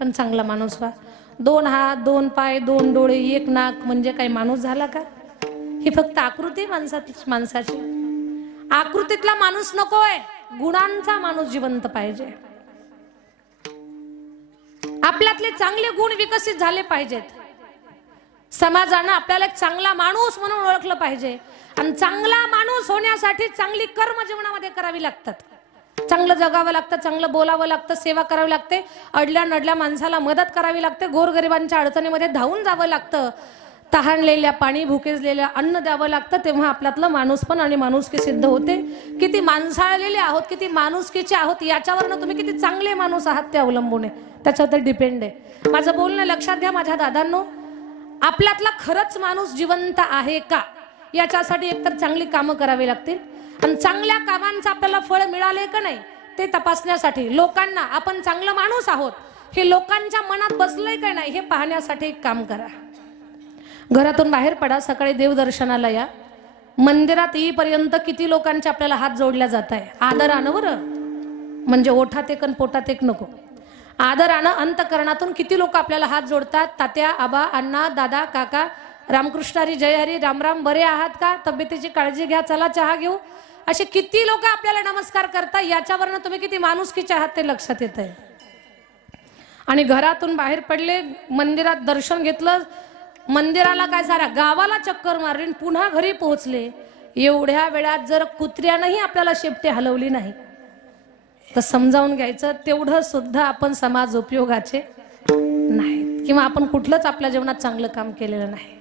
पण चांगला माणूस व्हा. 2 हात 2 पाय 2 डोळे 1 नाक म्हणजे काही माणूस झाला का? ही फक्त आकृती माणसाची. आकृतीतला माणूस नकोय, गुणांचा माणूस जिवंत पाहिजे. आपल्यातले चांगले गुण विकसित झाले पाहिजेत. समाजानं आपल्याला एक चांगला माणूस म्हणून ओळखलं पाहिजे. आणि चांगला माणूस होण्यासाठी चांगली कर्म जीवनामध्ये करावी लागतात. चांगलं जगावं लागतं, चांगलं बोलावं लागतं, सेवा करावी लागते, अडल्या नडल्या माणसाला मदत करावी लागते, गोरगरिबांच्या अडचणीमध्ये धावून जावं लागतं, तहानलेल्या पाणी भुकेजलेल्या अन्न द्यावं लागतं. तेव्हा आपल्यातलं माणूसपण आणि माणुसकी सिद्ध होते. किती माणसाळलेले आहोत, किती माणुसकीचे आहोत याच्यावरनं तुम्ही किती चांगले माणूस आहात ते अवलंबून आहे, त्याच्यावर डिपेंड आहे. माझं बोलणं लक्षात घ्या माझ्या दादांनो. आपल्यातला खरंच माणूस जिवंत आहे का याच्यासाठी एकतर चांगली कामं करावी लागतील, आणि चांगल्या कामांचं आपल्याला फळ मिळाले का नाही ते तपासण्यासाठी लोकांना आपण चांगलं माणूस आहोत हे लोकांच्या मनात बसलंय का नाही हे पाहण्यासाठी एक काम करा. घरातून बाहेर पडा, सकाळी देवदर्शनाला या. मंदिरात येईपर्यंत किती लोकांचे आपल्याला हात जोडल्या जात आहे. आदरानं बरं, म्हणजे ओठात एक आणि पोटात एक नको. आदरानं अंतकरणातून किती लोक आपल्याला हात जोडतात. तात्या, आबा, अण्णा, दादा, काका, रामकृष्णारी, जय हरी, रामराम, बरे आहात का, तब्येतीची काळजी घ्या, चला चहा घेऊ, असे किती लोक आपल्याला नमस्कार करतात. याच्यावरनं तुम्ही किती माणुसकीचे आहात ते लक्षात येत आहे. आणि घरातून बाहेर पडले, मंदिरात दर्शन घेतलं, मंदिराला काय साऱ्या गावाला चक्कर मारली, पुन्हा घरी पोहोचले. एवढ्या वेळात जर कुत्र्यानंही आपल्याला शेपटी हलवली नाही तर समजावून घ्यायचं तेवढं सुद्धा आपण समाज उपयोगाचे नाहीत, किंवा आपण कुठलंच आपल्या जीवनात चांगलं काम केलेलं नाही.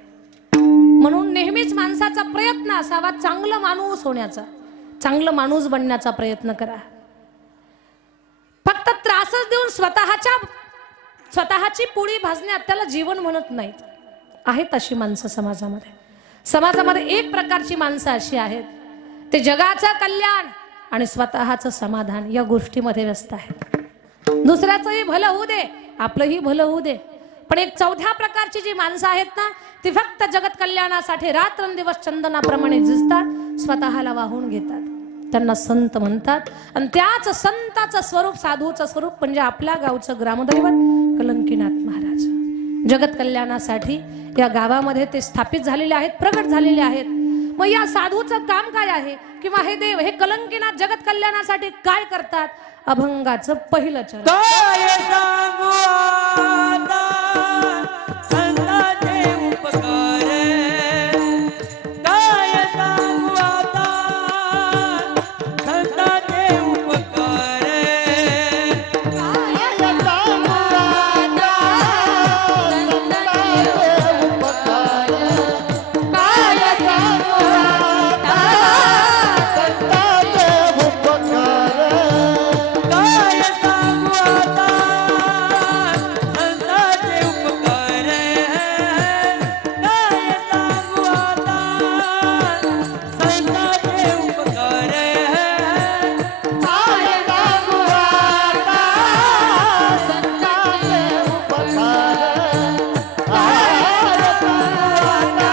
म्हणून नेहमीच माणसाचा प्रयत्न असावा चांगलं माणूस होण्याचा, चांगलं माणूस बनण्याचा प्रयत्न करा. फक्त त्रासच देऊन स्वतःची पोळी भाजणे त्याला जीवन म्हणत नाहीत. आहेत अशी माणसं समाजामध्ये एक प्रकारची माणसं अशी आहेत ते जगाचं कल्याण आणि स्वतःचं समाधान या गोष्टीमध्ये व्यस्त आहेत. दुसऱ्याचंही भलं होऊ दे, आपलंही भलं होऊ दे. पण एक चौथ्या प्रकारची जी माणसं आहेत ना ती फक्त जगत कल्याणासाठी रात्रंदिवस चंदनाप्रमाणे झिजतात, स्वतःला वाहून घेतात. त्यांना संत म्हणतात. आणि त्याच संताचं स्वरूप, साधूचं स्वरूप म्हणजे आपल्या गावचं ग्रामदैवत कलंकीनाथ महाराज. जगत कल्याणासाठी या गावामध्ये ते स्थापित झालेले आहेत, प्रगट झालेले आहेत. मग या साधूचं काम काय आहे, किंवा हे देव हे कलंकीनाथ जगत कल्याणासाठी काय करतात? अभंगाचं पहिलं चरण. काय सांगू आता संतांचे उपकार, काय सांगू आता संतांचे उपकार, काय सांगू आता संतांचे उपकार, काय सांगू आता संतांचे उपकार, काय सांगू आता संतांचे उपकार, काय सांगू आता संतांचे उपकार, काय सांगू आता संतांचे उपकार, काय सांगू आता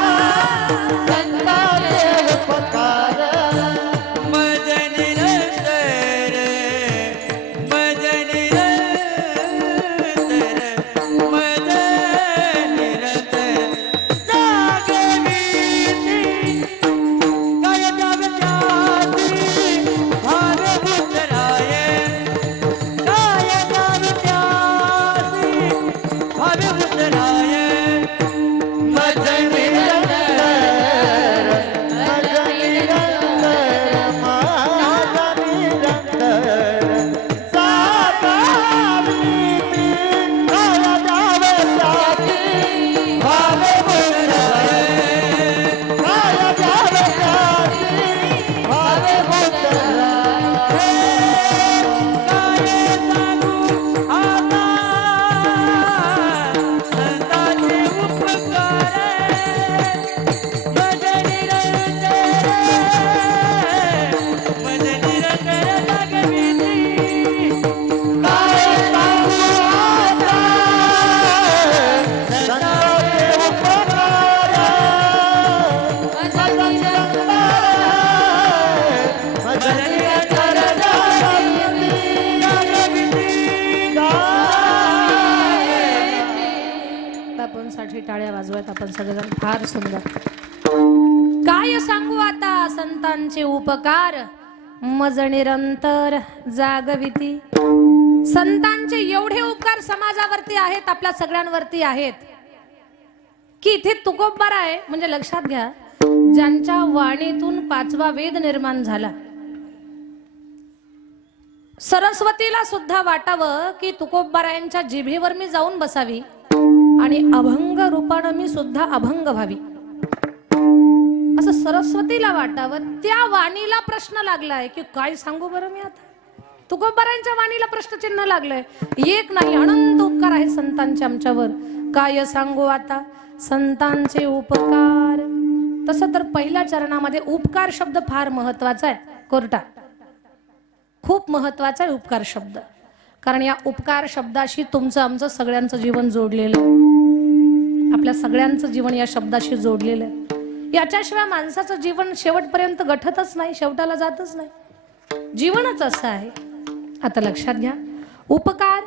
संतांचे उपकार. मज निरंतर, मज निरंतर, मज निरंतर जागविती काय जागत्यासी भावे उतराये, काय जागत्यासी भावे उतराये. मज निरंतर, मज निरंतर, मज निरंतर जागविती काय जागत्यासी भावे उतराये, काय जागत्यासी भावे उतराये. काय सांगू आता संतांचे उपकार, मज निरंतर, मज निरंतर जागविती काय सांगू आता संतांचे उपकार, मज निरंतर, मज निरंतर जागविती बापूंसाठी टाळ्या वाजवत आपण सगळेजण. फार सुंदर. काय सांगू आता संतांचे उपकार, मज निरंतर जागविती. संतांचे एवढे उपकार समाजावरती आहेत, आपल्या सगळ्यांवरती आहेत, की इथे तुकोबा आहे म्हणजे लक्षात घ्या, ज्यांच्या वाणीतून 5वा वेद निर्माण झाला. सरस्वतीला सुद्धा वाटावं की तुकोबारायांच्या जिभेवर मी जाऊन बसावी आणि अभंग रूपानं मी सुद्धा अभंग व्हावी, असं सरस्वतीला वाटावं. त्या वाणीला प्रश्न लागलाय की काय सांगू बरं मी आता. तुकोबारायांच्या वाणीला प्रश्नचिन्ह लागलंय. एक नाही, अनंत उपकार आहे संतांचे आमच्यावर. काय सांगू आता संतांचे उपकार. तसं तर पहिल्या चरणामध्ये उपकार शब्द फार महत्वाचा आहे. कोर्टा खूप महत्वाचा आहे उपकार शब्द, कारण या उपकार शब्दाशी तुमचं आमचं सगळ्यांचं जीवन जोडलेलं आहे. आपल्या सगळ्यांचं जीवन या शब्दाशी जोडलेलं आहे. याच्याशिवाय माणसाचं जीवन शेवटपर्यंत गठतच नाही, शेवटाला जातच नाही. जीवनच असं आहे. आता लक्षात घ्या, उपकार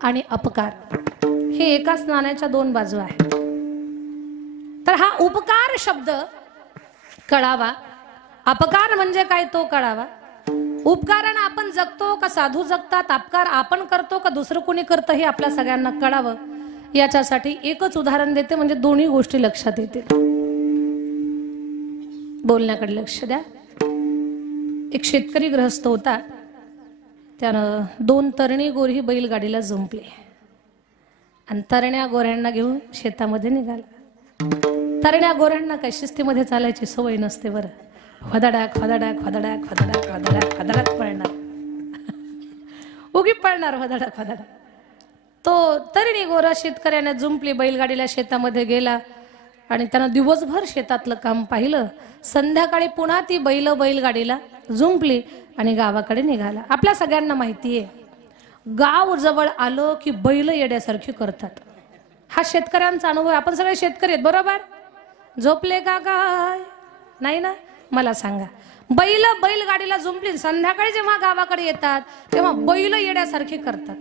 आणि अपकार हे एकाच नाण्याच्या 2 बाजू आहेत. तर हा उपकार शब्द कळावा, अपकार म्हणजे काय तो कळावा. उपकारानं आपण जगतो का साधू जगतात, अपकार आपण करतो का दुसरं कोणी करतं हे आपल्या सगळ्यांना कळावं. याच्यासाठी एकच उदाहरण देते, म्हणजे दोन्ही गोष्टी लक्षात येतील. बोलण्याकडे लक्ष द्या. एक शेतकरी गृहस्थ होता. त्यानं 2 तरणी गोरी बैलगाडीला जुंपली आणि तरण्या गोऱ्यांना घेऊन शेतामध्ये निघाला. तरण्या गोऱ्यांना काही शिस्तीमध्ये चालायची सवय नसते बरं. खदाडाक खदाडाक खदाडाक खदाडाक खदाडाक खदाडाक पळणार, उगी पळणार खदाडाक खदाडाक. तो तरणी गोरा शेतकऱ्याने जुंपली, बैलगाडीला शेतामध्ये गेला आणि त्यानं दिवसभर शेतातलं काम पाहिलं. संध्याकाळी पुन्हा ती बैलगाडीला जुंपली आणि गावाकडे निघाला. आपल्या सगळ्यांना माहिती आहे, गाव जवळ आलं की बैल येड्यासारखी करतात. हा शेतकऱ्यांचा अनुभव. आपण सगळे शेतकरी आहेत बरोबर. झोपले का काय? नाही ना. मला सांगा, बैलगाडीला जुंपली. संध्याकाळी जेव्हा गावाकडे येतात तेव्हा बैल येड्यासारखे करतात.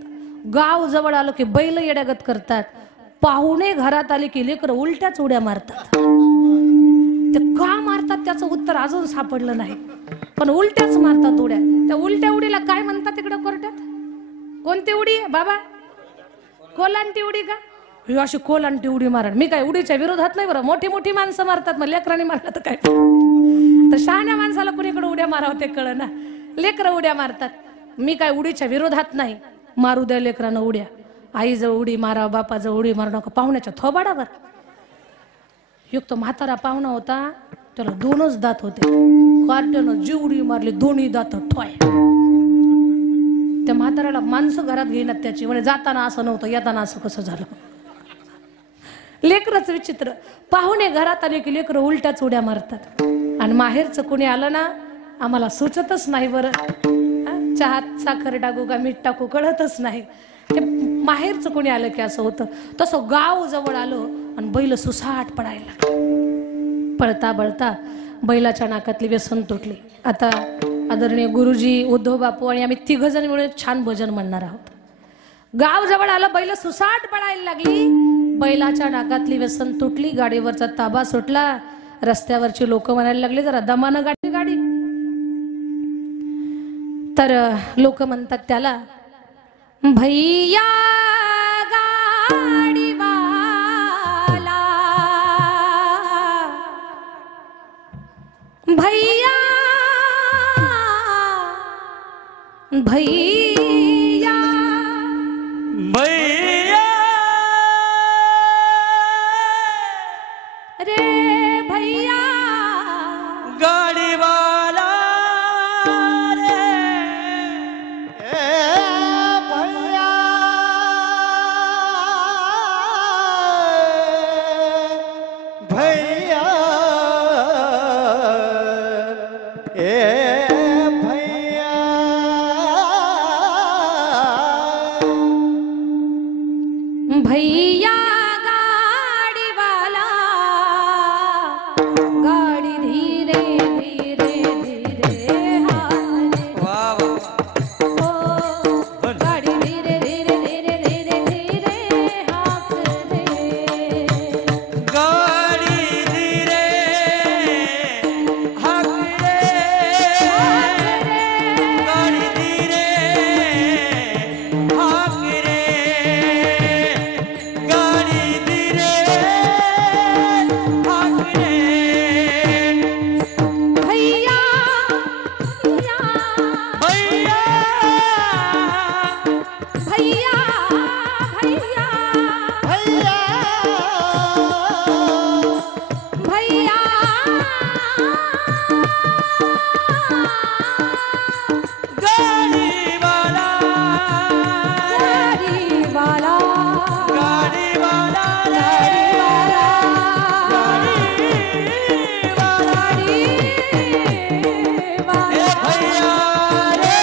गाव जवळ आलो की बैल येड्यागत करतात. पाहुणे घरात आले की लेकर उलट्याच उड्या मारतात. ते का मारतात त्याचं उत्तर अजून सापडलं नाही, पण उलट्याच मारतात उड्या. त्या उलट्या उडीला काय म्हणतात तिकडं कोर्टात? कोणती उडी आहे बाबा? कोलांटी उडी का? ही अशी कोलांटी उडी मारण. मी काय उडीच्या विरोधात नाही बरं. मोठी मोठी माणसं मारतात, मग लेकरांनी मारलं तर काय? तर शहाण्या माणसाला कुणीकडे उड्या मारावं ते कळ ना. लेकरं उड्या मारतात. मी काय उडीच्या विरोधात नाही. मारू द्या लेकरांना उड्या. आईजवळ उडी मारा, बापाजवळ उडी मारू नका. पाहुण्याच्या थोबाडावर. एक तो म्हातारा पाहुणा होता, त्याला 2च दात होते. कार्ट्यानं जी उडी मारली 2ही दात ठोय. त्या म्हाताऱ्याला माणसं घरात घेईनात त्याची. म्हणजे जाताना असं नव्हतं, येताना असं कसं झालं. लेकरच विचित्र. पाहुणे घरात आले की लेकरं उलट्याच उड्या मारतात. आणि माहेरचं कोणी आलं ना, आम्हाला सुचतच नाही बरं. चहात साखर टाकू का मीठ टाकू कळतच नाही. ते माहेरचं कोणी आलं की असं होतं. तसं गाव जवळ आलो आणि बैल सुसाट पडायला लागले. पळता बळता बैलाच्या नाकातली व्यसन तुटली. आता आदरणीय गुरुजी, उद्धव बापू आणि आम्ही 3 जण मिळून छान भजन म्हणणार आहोत. गाव जवळ आलं, बैल सुसाट पडायला लागली. बैलाच्या नाकातली व्यसन तुटली. गाडीवरचा ताबा सुटला. रस्त्यावरची लोक म्हणायला लागले जरा दमानं गाडी गाडी. तर लोक म्हणतात त्याला, भैया गाडीवाला, भैया भैया भैया रे भैया गाडीवाला रे भैया भैया गाडीवाला, गाडी धीरे धीरे धीरे हाले. वाह वाह ओ गाडी धीरे धीरे धीरे धीरे धीरे हाकले. गाडी धीरे हाकले, गाडी धीरे हाकले, गाडी धीरे हाकले. भैया भैया भैया भैया भैया भैया गाडीवाला गाडीवाला गाडीवाला गाडीवाला भैया रे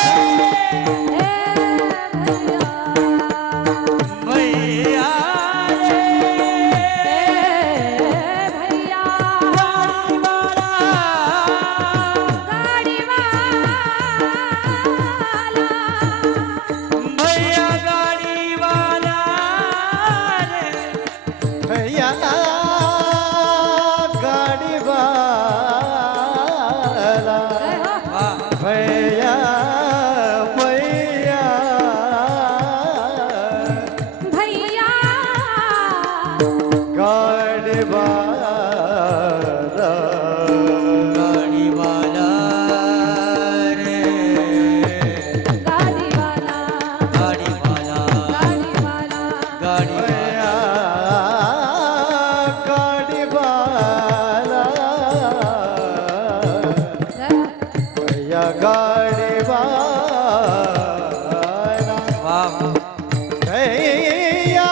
भैया भैया गाडीवाला रे भैया गाडीवाला, भैया भैया गाडीवाला, गाडीवाला रे गाडीवाला गाडी भैया गाडीवाला, भैया गाडीवाला, वाह भैया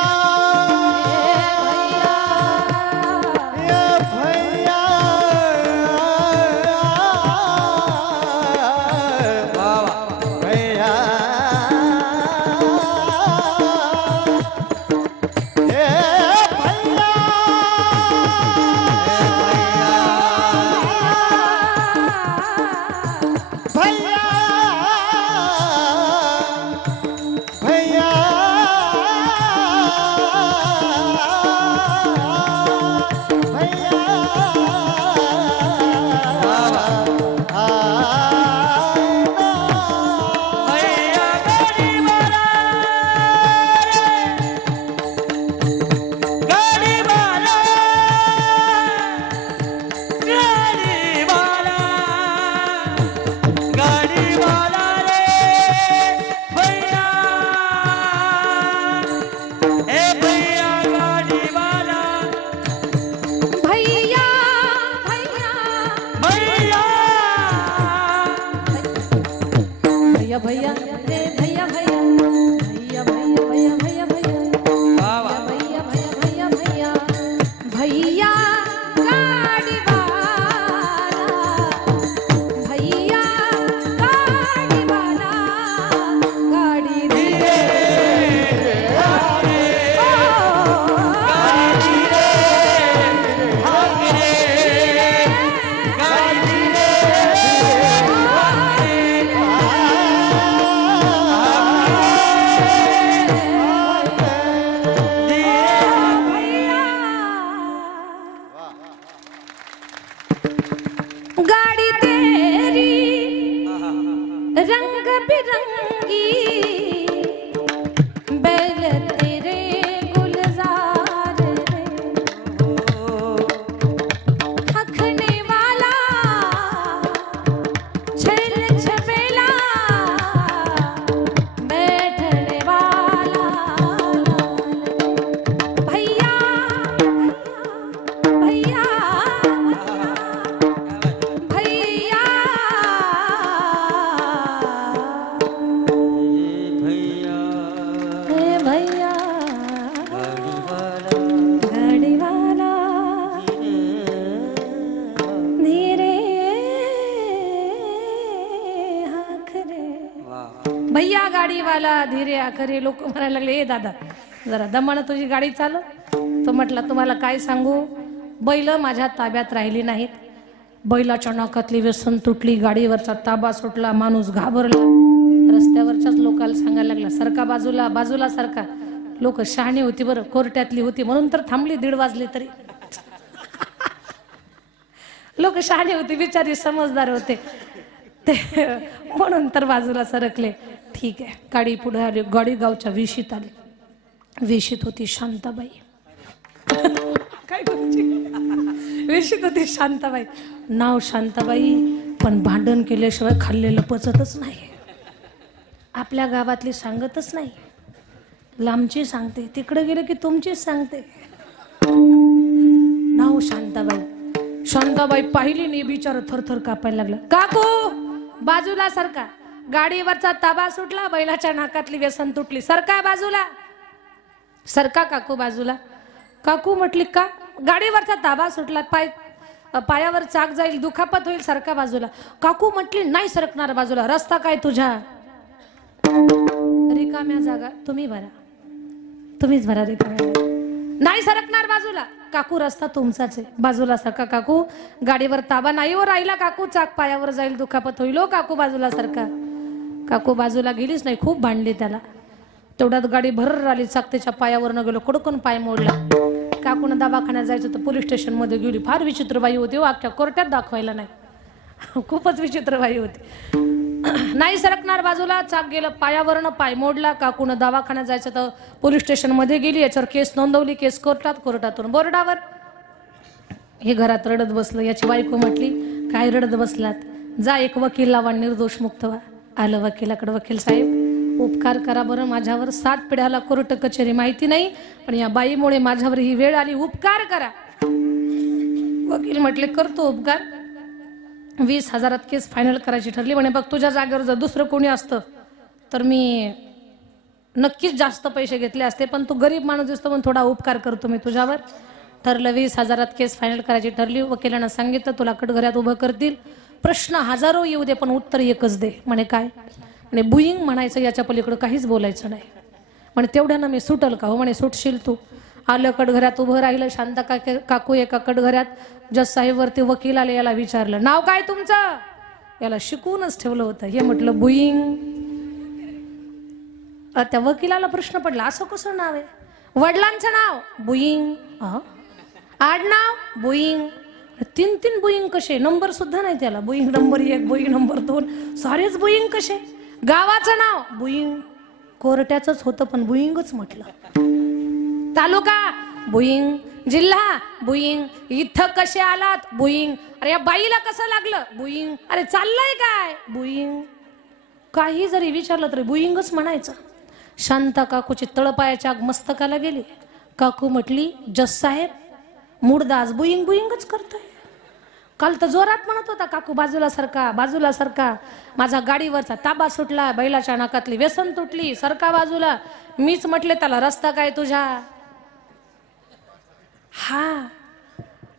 भैया रे भैया भैया भैया भैया भैया भैया भैया वा वा भैया भैया भैया भैया भैया गाड़ी वाला भैया गाड़ी वाला गाड़ी धीरे गाड़ी तेरी रंग बिरंगी बैल तेरे गुलजार रे हखने वाला छैल छबेला बैठने वाला भैया भैया भैया भैया हे भैया गाड़ी वाला गाडी वाला धीरे हाकरे वा भैया गाडी वाला धीरे आखरे लोक म्हणायला लागले ए दादा जरा दमानं तुझी गाडी चालव तो म्हटला तुम्हाला काय सांगू बैल माझ्या ताब्यात राहिली नाहीत बैलाच्या नाकातली व्यसन तुटली गाडीवरचा ताबा सुटला माणूस घाबरला रस्त्यावरच्याच लोकांना सांगायला लागला सरका बाजूला बाजूला सरका लोक शहाणी होती बरं कोर्टातली होती म्हणून तर थांबली 1:30 वाजले तरी लोक शहाणे होते बिचारी समजदार होते ते म्हणून तर बाजूला सरकले ठीक आहे गाडी पुढे आली गाडी गावच्या विशीत आली विशीत होती शांताबाई काय गोष्टी विशीत होती शांताबाई नाव शांताबाई पण भांडण केल्याशिवाय खाल्लेलं पचतच नाही आपल्या गावातली सांगतच नाही लांबची सांगते तिकडे गेले की तुमचीच सांगते नाव शांताबाई शांताबाई पाहिली नाही बिचार थरथर कापायला लागलं काकू बाजूला सरका गाडीवरचा ताबा सुटला बैलाच्या नाकातली व्यसन तुटली सरका बाजूला सरका काकू बाजूला काकू म्हटली का गाडीवरचा ताबा सुटला पायावर चाक जाईल दुखापत होईल सरका बाजूला काकू म्हटली नाही सरकणार बाजूला रस्ता काय तुझ्या रिकाम्या जागा तुम्ही भरा तुम्हीच भरा रिकाम्या नाही सरकणार बाजूला काकू रस्ता तुमचाच आहे बाजूला सरका काकू गाडीवर ताबा नाही वर राहिला काकू चाक पायावर जाईल दुखापत होईल हो काकू बाजूला सरका काकू बाजूला गेलीच नाही खूप भांडली त्याला तेवढ्यात गाडी भरर आली चाक त्याच्या पायावर न गेलो कडकून पाय मोडला काकून दवाखान्यात जायचं तर पोलीस स्टेशन मध्ये गेली फार विचित्र बाई होती अख्ख्या कोर्टात दाखवायला नाही खूपच विचित्र बाई होती नाही सरकणार बाजूला चाक गेलं पायावरनं पाय मोडला काकून दवाखान्यात जायचं तर पोलीस स्टेशन मध्ये गेली याच्यावर केस नोंदवली केस कोर्टातून बोर्डावर हे घरात रडत बसलं याची बायको म्हटली काय रडत बसलात जा एक वकील लावा निर्दोष मुक्त व्हा आलं वकिलाकडे वकील साहेब उपकार करा बरं माझ्यावर 7 पिढ्याला कोर्ट कचेरी माहिती नाही पण या बाईमुळे माझ्यावर ही वेळ आली उपकार करा वकील म्हटले करतो उपकार 20,000 केस फायनल करायची ठरली म्हणे बघ तुझ्या जागेवर जर दुसरं कोणी असतं तर मी नक्कीच जास्त पैसे घेतले असते पण तू गरीब माणूस दिसतो पण थोडा उपकार करतो मी तुझ्यावर ठरलं 20,000 केस फायनल करायची ठरली वकिलांना सांगितलं तुला कटघऱ्यात उभं करतील प्रश्न हजारो येऊ दे पण उत्तर एकच दे म्हणे काय म्हणे बुईंग म्हणायचं याच्या पलीकडे काहीच बोलायचं नाही म्हणे तेवढ्यानं मी सुटल का हो म्हणे सुटशील तू आलं कटघऱ्यात उभं राहिलं शांता काकू एका कटघऱ्यात जज साहेब वरती वकील आले याला विचारलं नाव काय तुमचं याला शिकवूनच ठेवलं होतं हे म्हटलं बुईंग त्या वकिलाला प्रश्न पडला असं कसं नाव आहे वडिलांचं नाव बुईंग आडनाव बुईंग 3 बुईंग कसे नंबर सुद्धा नाही त्याला बुईंग नंबर 1 बुईंग नंबर 2 सारेच बुईंग कसे गावाचं नाव बुईंग कोर्टाचंच होतं पण बुईंगच म्हटलं तालुका बुईंग जिल्हा बुईंग इथं कसे आलात बुईंग अरे या बाईला कसं लागलं बुईंग अरे चाललंय काय बुईंग काही जरी विचारलं तरी बुईंगच म्हणायचं शांता काकूची तळपायाच्या आग मस्तकाला गेली काकू म्हटली जज साहेब मुर्दाज बुईंग बुईंगच करतोय काल तर जोरात म्हणत होता, काकू बाजूला सरका, बाजूला सरका, माझा गाडीवरचा ताबा सुटला, बैलाच्या नाकातली व्यसन तुटली, सरका बाजूला. मीच म्हटले त्याला रस्ता काय तुझ्या. हा,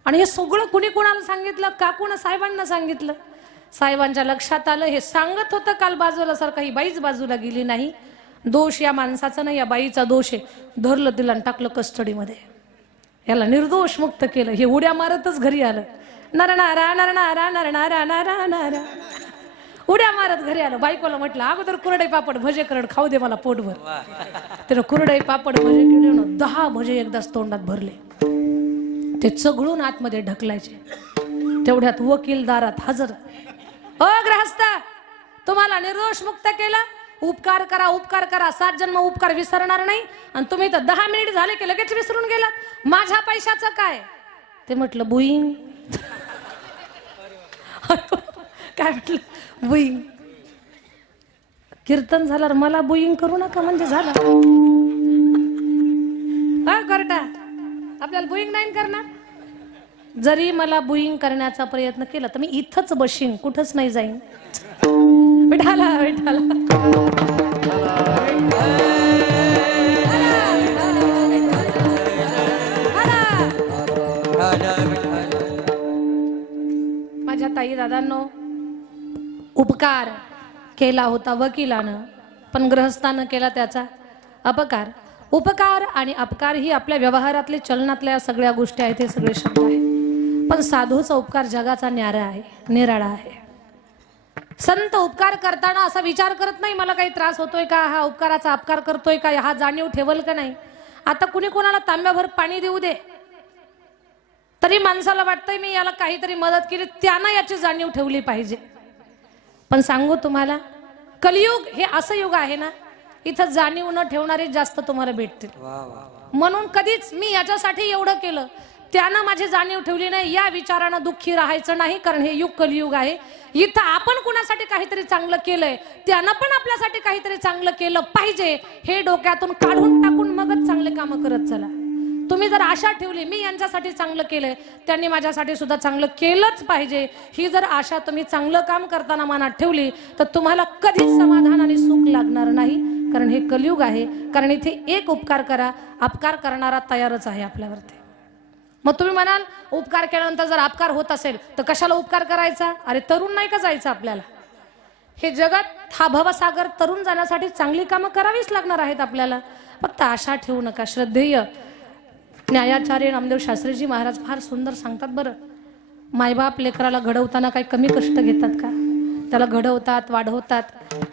आणि हे सगळं कुणी कुणाला सांगितलं? काकून साहेबांना सांगितलं. साहेबांच्या लक्षात आलं, हे सांगत होतं काल बाजूला सारखा, ही बाईच बाजूला गेली नाही. दोष या माणसाचा नाही, या बाईचा दोष आहे. धरलं तिला आणि टाकलं कस्टडीमध्ये. याला निर्दोष मुक्त केलं. हे उड्या मारतच घरी आलं. नरनारा नरनारा नरनारा नारा नारा उड्या मारत घरी आलं. बायकोला म्हटलं, अगोदर कुरडई पापड भजे करड खाऊ दे मला पोटभर. त्यानं कुरडई पापड भजे केले ना, 10 भजे एकदाच तोंडात भरले. ते चघळून आतमध्ये ढकलायचे. तेवढ्यात वकील दारात हजर. ओ ग्रहस्थ, तुम्हाला निर्दोष मुक्त केला, उपकार करा, उपकार करा, 7 जन्म उपकार विसरणार नाही. आणि तुम्ही तर 10 मिनिट झाले की लगेच विसरून गेलात. माझ्या पैशाचं काय? ते म्हटलं बुईंग. काय म्हटलं? बुईंग. कीर्तन झाल्यावर मला बुईंग करू नका म्हणजे झालं. हा करता, आपल्याला बुईंग नाही करणार. जरी मला बुईंग करण्याचा प्रयत्न केला तर मी इथंच बशीन, कुठंच नाही जाईन. विठाला विठाला. माझ्या ताई दादांनो, उपकार केला होता वकिलानं, पण ग्रहस्थानं केला त्याचा अपकार. उपकार आणि अपकार ही आपल्या व्यवहारातले, चलनातल्या सगळ्या गोष्टी आहेत, हे सगळे शब्द आहेत. पण साधूचा उपकार जगाचा न्यारा आहे, निराळा आहे. संत उपकार करताना असा विचार करत नाही मला काही त्रास होतोय का, हा उपकाराचा अपकार करतोय का, हा जाणीव ठेवल का नाही. आता कुणी कोणाला तांब्याभर पाणी देऊ दे तरी माणसाला वाटतंय मी याला काहीतरी मदत केली, त्यानं याची जाणीव ठेवली पाहिजे. पण सांगू तुम्हाला, कलियुग हे असं युग आहे ना, इथं जाणीव न ठेवणारे जास्त तुम्हाला भेटतील. म्हणून कधीच मी याच्यासाठी एवढं केलं, त्यानं माझी जाणीव ठेवली नाही, या विचारानं दुःखी राहायचं नाही. कारण हे युग कलियुग आहे. इथं आपण कुणासाठी काहीतरी चांगलं केलंय, त्यानं पण आपल्यासाठी काहीतरी चांगलं केलं पाहिजे, हे डोक्यातून काढून टाकून मगच चांगले कामं करत चला. तुम्ही जर आशा ठेवली मी यांच्यासाठी चांगलं केलंय, त्यांनी माझ्यासाठी सुद्धा चांगलं केलंच पाहिजे, ही जर आशा तुम्ही चांगलं काम करताना मनात ठेवली तर तुम्हाला कधीच समाधान आणि सुख लागणार नाही. कारण हे कलियुग आहे. कारण इथे एक उपकार करा, अपकार करणारा तयारच आहे आपल्यावरती. मग तुम्ही म्हणाल, उपकार केल्यानंतर जर अपकार होत असेल तर कशाला उपकार करायचा? अरे तरुण नाही का जायचं आपल्याला? हे जगात हा भवसागर तरुण जाण्यासाठी चांगली कामं करावीच लागणार आहेत आपल्याला. फक्त आशा ठेवू नका. श्रद्धेय न्यायाचार्य नामदेव शास्त्रीजी महाराज फार सुंदर सांगतात बरं. मायबाप लेकराला घडवताना काही कमी कष्ट घेतात का? त्याला घडवतात, वाढवतात.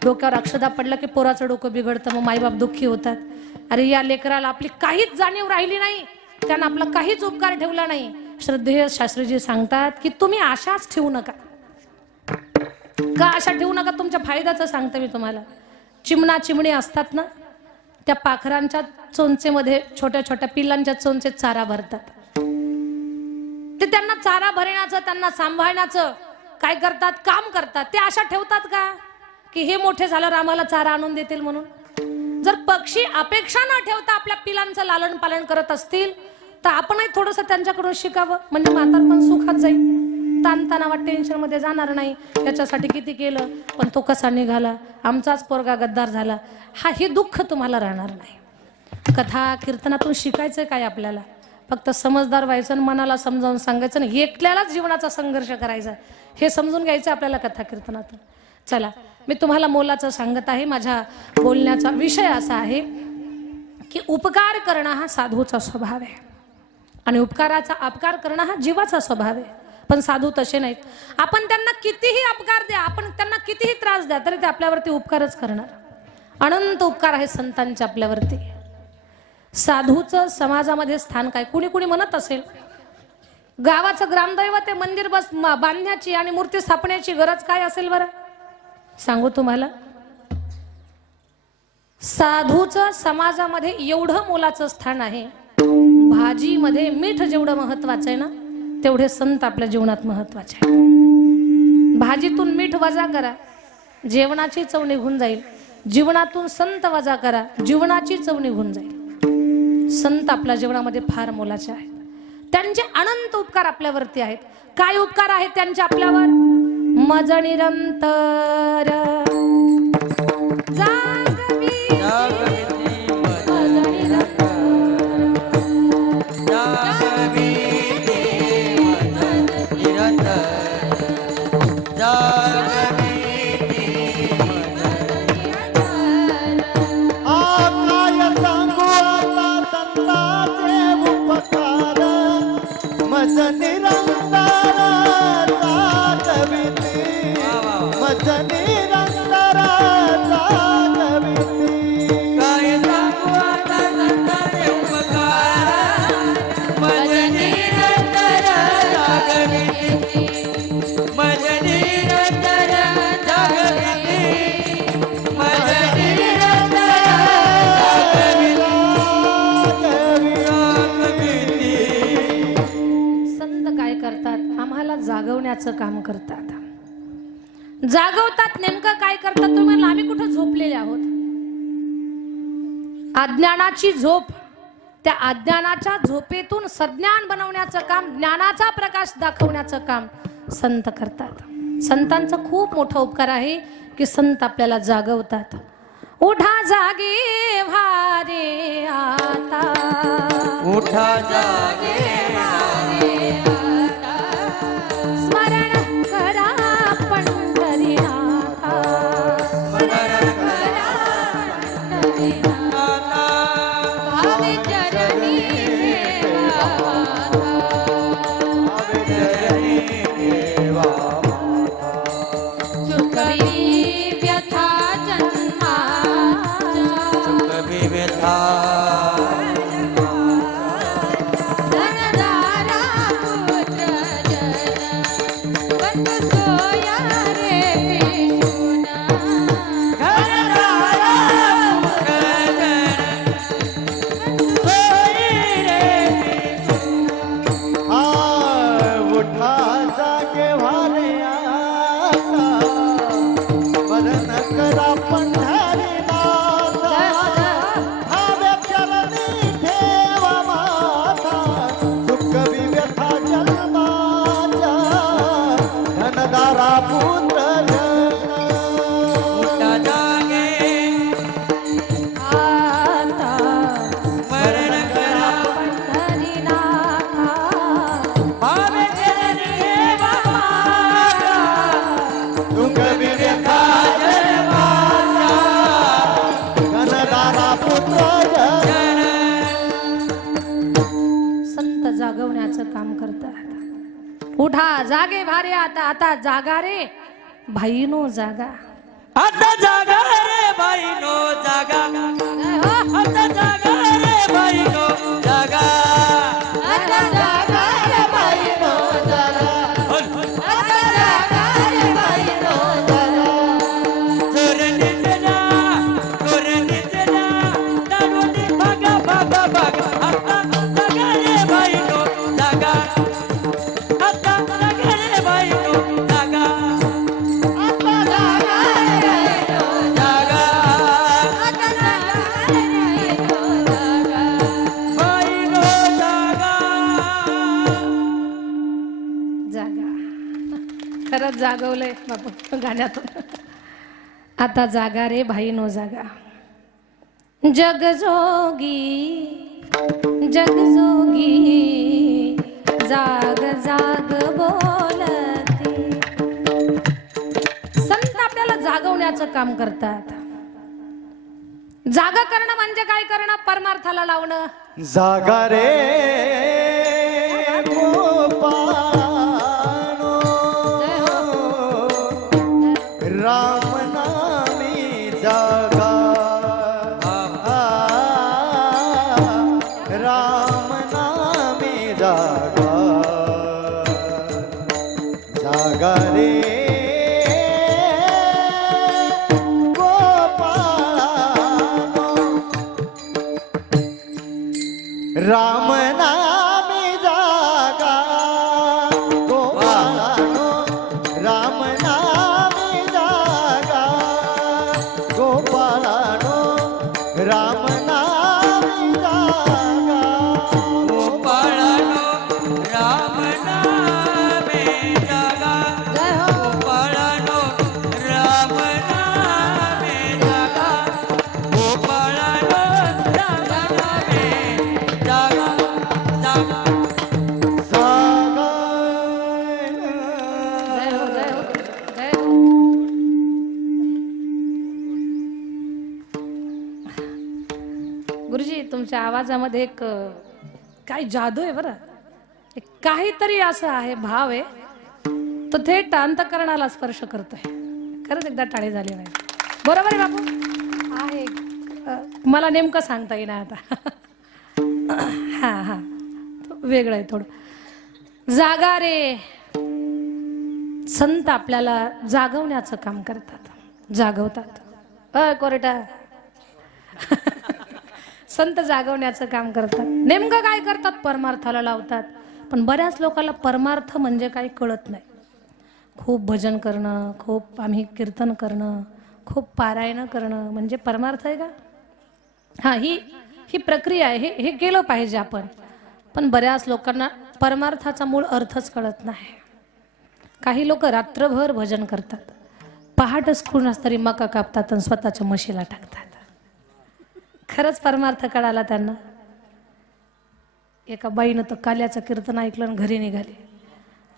डोक्यावर अक्षदा पडला की पोराचं डोकं बिघडतं, मग मायबाप दुःखी होतात. अरे या लेकराला आपली काहीच जाणीव राहिली नाही, त्यानं आपला काहीच उपकार ठेवला नाही. श्रद्धेय शास्त्रीजी सांगतात की तुम्ही आशाच ठेवू नका. का आशा ठेवू नका? तुमच्या फायद्याचं सांगते मी तुम्हाला. चिमणा चिमणी असतात ना, त्या पाखरांच्या चोंचेमध्ये छोट्या छोट्या पिल्लांच्या चोंचेत चारा भरतात. ते त्यांना चारा भरण्याचं, त्यांना सांभाळण्याचं काय करतात? काम करतात. ते आशा ठेवतात का की हे मोठे झाल्यावर आम्हाला चारा आणून देतील म्हणून? जर पक्षी अपेक्षा न ठेवता आपल्या पिलांचं लालन पालन करत असतील तर आपणही थोडंसं त्यांच्याकडून शिकावं, म्हणजे म्हातारपण सुखात जाईल. ताणतणावात टेन्शन मध्ये जाणार नाही. याच्यासाठी किती केलं पण तो कसा निघाला, आमचाच पोरगा गद्दार झाला, हे दुःख तुम्हाला राहणार नाही. कथा कीर्तनातून शिकायचं काय आपल्याला? फक्त समजदार व्हायचं आणि मनाला समजावून सांगायचं आणि एकट्यालाच जीवनाचा संघर्ष करायचा, हे समजून घ्यायचं आपल्याला कथा कीर्तनातून. चला, मी तुम्हाला मोलाचं सांगत आहे. माझ्या बोलण्याचा विषय असा आहे की उपकार करणं हा साधूचा स्वभाव आहे आणि उपकाराचा अपकार करणं हा जीवाचा स्वभाव आहे. पण साधू तसे नाहीत. आपण त्यांना कितीही अपकार द्या, आपण त्यांना कितीही त्रास द्या, तरी ते आपल्यावरती उपकारच करणार. अनंत उपकार आहे संतांचे आपल्यावरती. साधूचं समाजामध्ये स्थान काय? कुणी कुणी म्हणत असेल गावाचं ग्रामदैवत आहे, मंदिर बस बांधण्याची आणि मूर्ती स्थापण्याची गरज काय असेल बरं? सांगू तुम्हाला, साधूचं समाजामध्ये एवढं मोलाचं स्थान आहे. भाजीमध्ये मीठ जेवढं महत्वाचं आहे ना, तेवढे संत आपल्या जीवनात महत्वाचे आहे. भाजीतून मीठ वजा करा, जेवणाची चव निघून जाईल. जीवनातून संत वजा करा, जीवनाची चव निघून जाईल. संत आपल्या जीवनामध्ये फार मोलाचे आहेत. त्यांचे अनंत उपकार आपल्यावरती आहेत. काय उपकार आहेत त्यांचे आपल्यावर? मज निरंतर जागवी जागवण्याचं काम करतात. जागवतात. नेमकं काय करतात तुम्ही म्हणलं? आम्ही कुठं झोपलेले आहोत. अज्ञानाची झोप, त्या अज्ञानाच्या झोपेतून सज्ञान बनवण्याचं काम, ज्ञानाचा प्रकाश दाखवण्याचं काम संत करतात. संतांचा खूप मोठा उपकार आहे की संत आपल्याला जागवतात. उठा जागे भारे आता, उठा जागे भारे आता, स्मरण करा पंढरीनाथा, स्मरण करा पंढरीनाथा, भावे चरणी ठेवा माथा, भावे चरणी ठेवा माथा, चुकवी व्यथा जन्माच्या, चुकवी व्यथा काम करतात. उठा जागे भारे आता, आता जागा रे भाईनो जागा, आता जागा रे बाईनो जागा, आता जागा रे बाईनो जागा, आता जागा रे भाईनो जागा, आता जागा रे भाईनो जागा, चोरणी चला, चोरणी चला, दाडोनी भागा भागा भागा, आता जागा रे बाईनो जागा, आता जागा रे बाईनो जागा, आता जागा रे भाईनो जागा, आता जागा रे भाईनो जागा, बाईनो जागा. जागा. खरंच जागवलंय बापू गाण्यातून. आता जागा रे भाईनो जागा. जगजोगी जगजोगी जाग जाग बोलते. संत आपल्याला जागवण्याचं काम करतात. जागा करणं म्हणजे काय करणं? परमार्थाला लावणं. जागा रे गोपानो, जय हो. राम नामी जागा, राम नामी जागा, जागा रे राम नामी जागा, गोपानो राम नामी जागा, गोपानो राम नामी जागा, गोपाळानो तुमच्या आवाजामध्ये एक काय जादू आहे बरं, काहीतरी असं आहे, भाव आहे तो थेट अंतःकरणाला स्पर्श करतोय. खरंच एकदा टाळे झाले पाहिजे. बरोबर आहे बापू आहे. मला नेमकं सांगता येईना आता. हा हा वेगळं आहे थोडं. जागा रे. संत आपल्याला जागवण्याचं काम करतात, जागवतात. कोरटा संत जागवण्याचं काम करतात. नेमकं काय करतात? परमार्थाला लावतात. पण बऱ्याच लोकांना परमार्थ म्हणजे काही कळत नाही. खूप भजन करणं, खूप आम्ही कीर्तन करणं, खूप पारायण करणं म्हणजे परमार्थ आहे का? हा, ही प्रक्रिया आहे, हे केलं पाहिजे आपण. पण बऱ्याच लोकांना परमार्थाचा मूळ अर्थच कळत नाही. काही लोक रात्रभर भजन करतात, पहाटच कुणास तरी मका कापतात आणि स्वतःच्या म्हशीला टाकतात. खरंच परमार्थ कळाला त्यांना? एका बाईनं तर काल्याचं कीर्तन ऐकलं आणि घरी निघाले.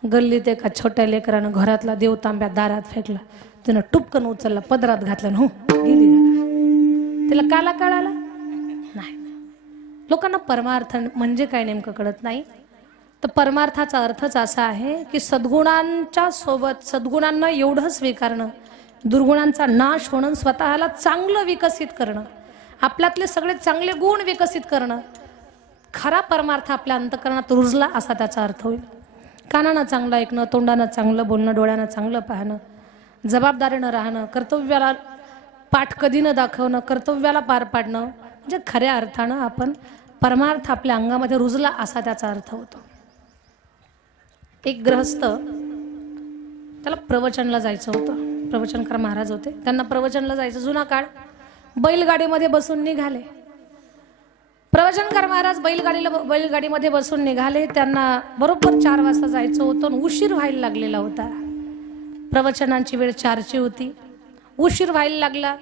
गल्लीत एका छोट्या लेकरानं घरातला देवतांब्या दारात फेकला. तिनं टुपकन उचलला, पदरात घातलं, हो गेली. तिला काला कळाला नाही. लोकांना परमार्थ म्हणजे काय नेमकं कळत नाही. तर परमार्थाचा अर्थच असा आहे की सद्गुणांच्या सोबत सद्गुणांना एवढं स्वीकारणं, दुर्गुणांचा नाश होणं, स्वतःला चांगलं विकसित करणं, आपल्यातले सगळे चांगले गुण विकसित करणं. खरा परमार्थ आपल्या अंतःकरणात रुजला असा त्याचा अर्थ होईल. कानानं चांगलं ऐकणं, तोंडानं चांगलं बोलणं, डोळ्यानं चांगलं पाहणं, जबाबदारीनं राहणं, कर्तव्याला पाठ कधी न दाखवणं, कर्तव्याला पार पाडणं, म्हणजे खऱ्या अर्थानं आपण परमार्थ आपल्या अंगामध्ये रुजला असा त्याचा अर्थ होतो. एक गृहस्थ, त्याला प्रवचनला जायचं होतं. प्रवचनकार महाराज होते, त्यांना प्रवचनला जायचं. जुना काळ. बैलगाडीमध्ये बसून निघाले. प्रवचनकार महाराज बैलगाडीमध्ये बसून निघाले. त्यांना बरोबर 4 वाजता जायचं होतं. उशीर व्हायला लागलेला होता. प्रवचनांची वेळ 4ची होती. उशीर व्हायला लागला.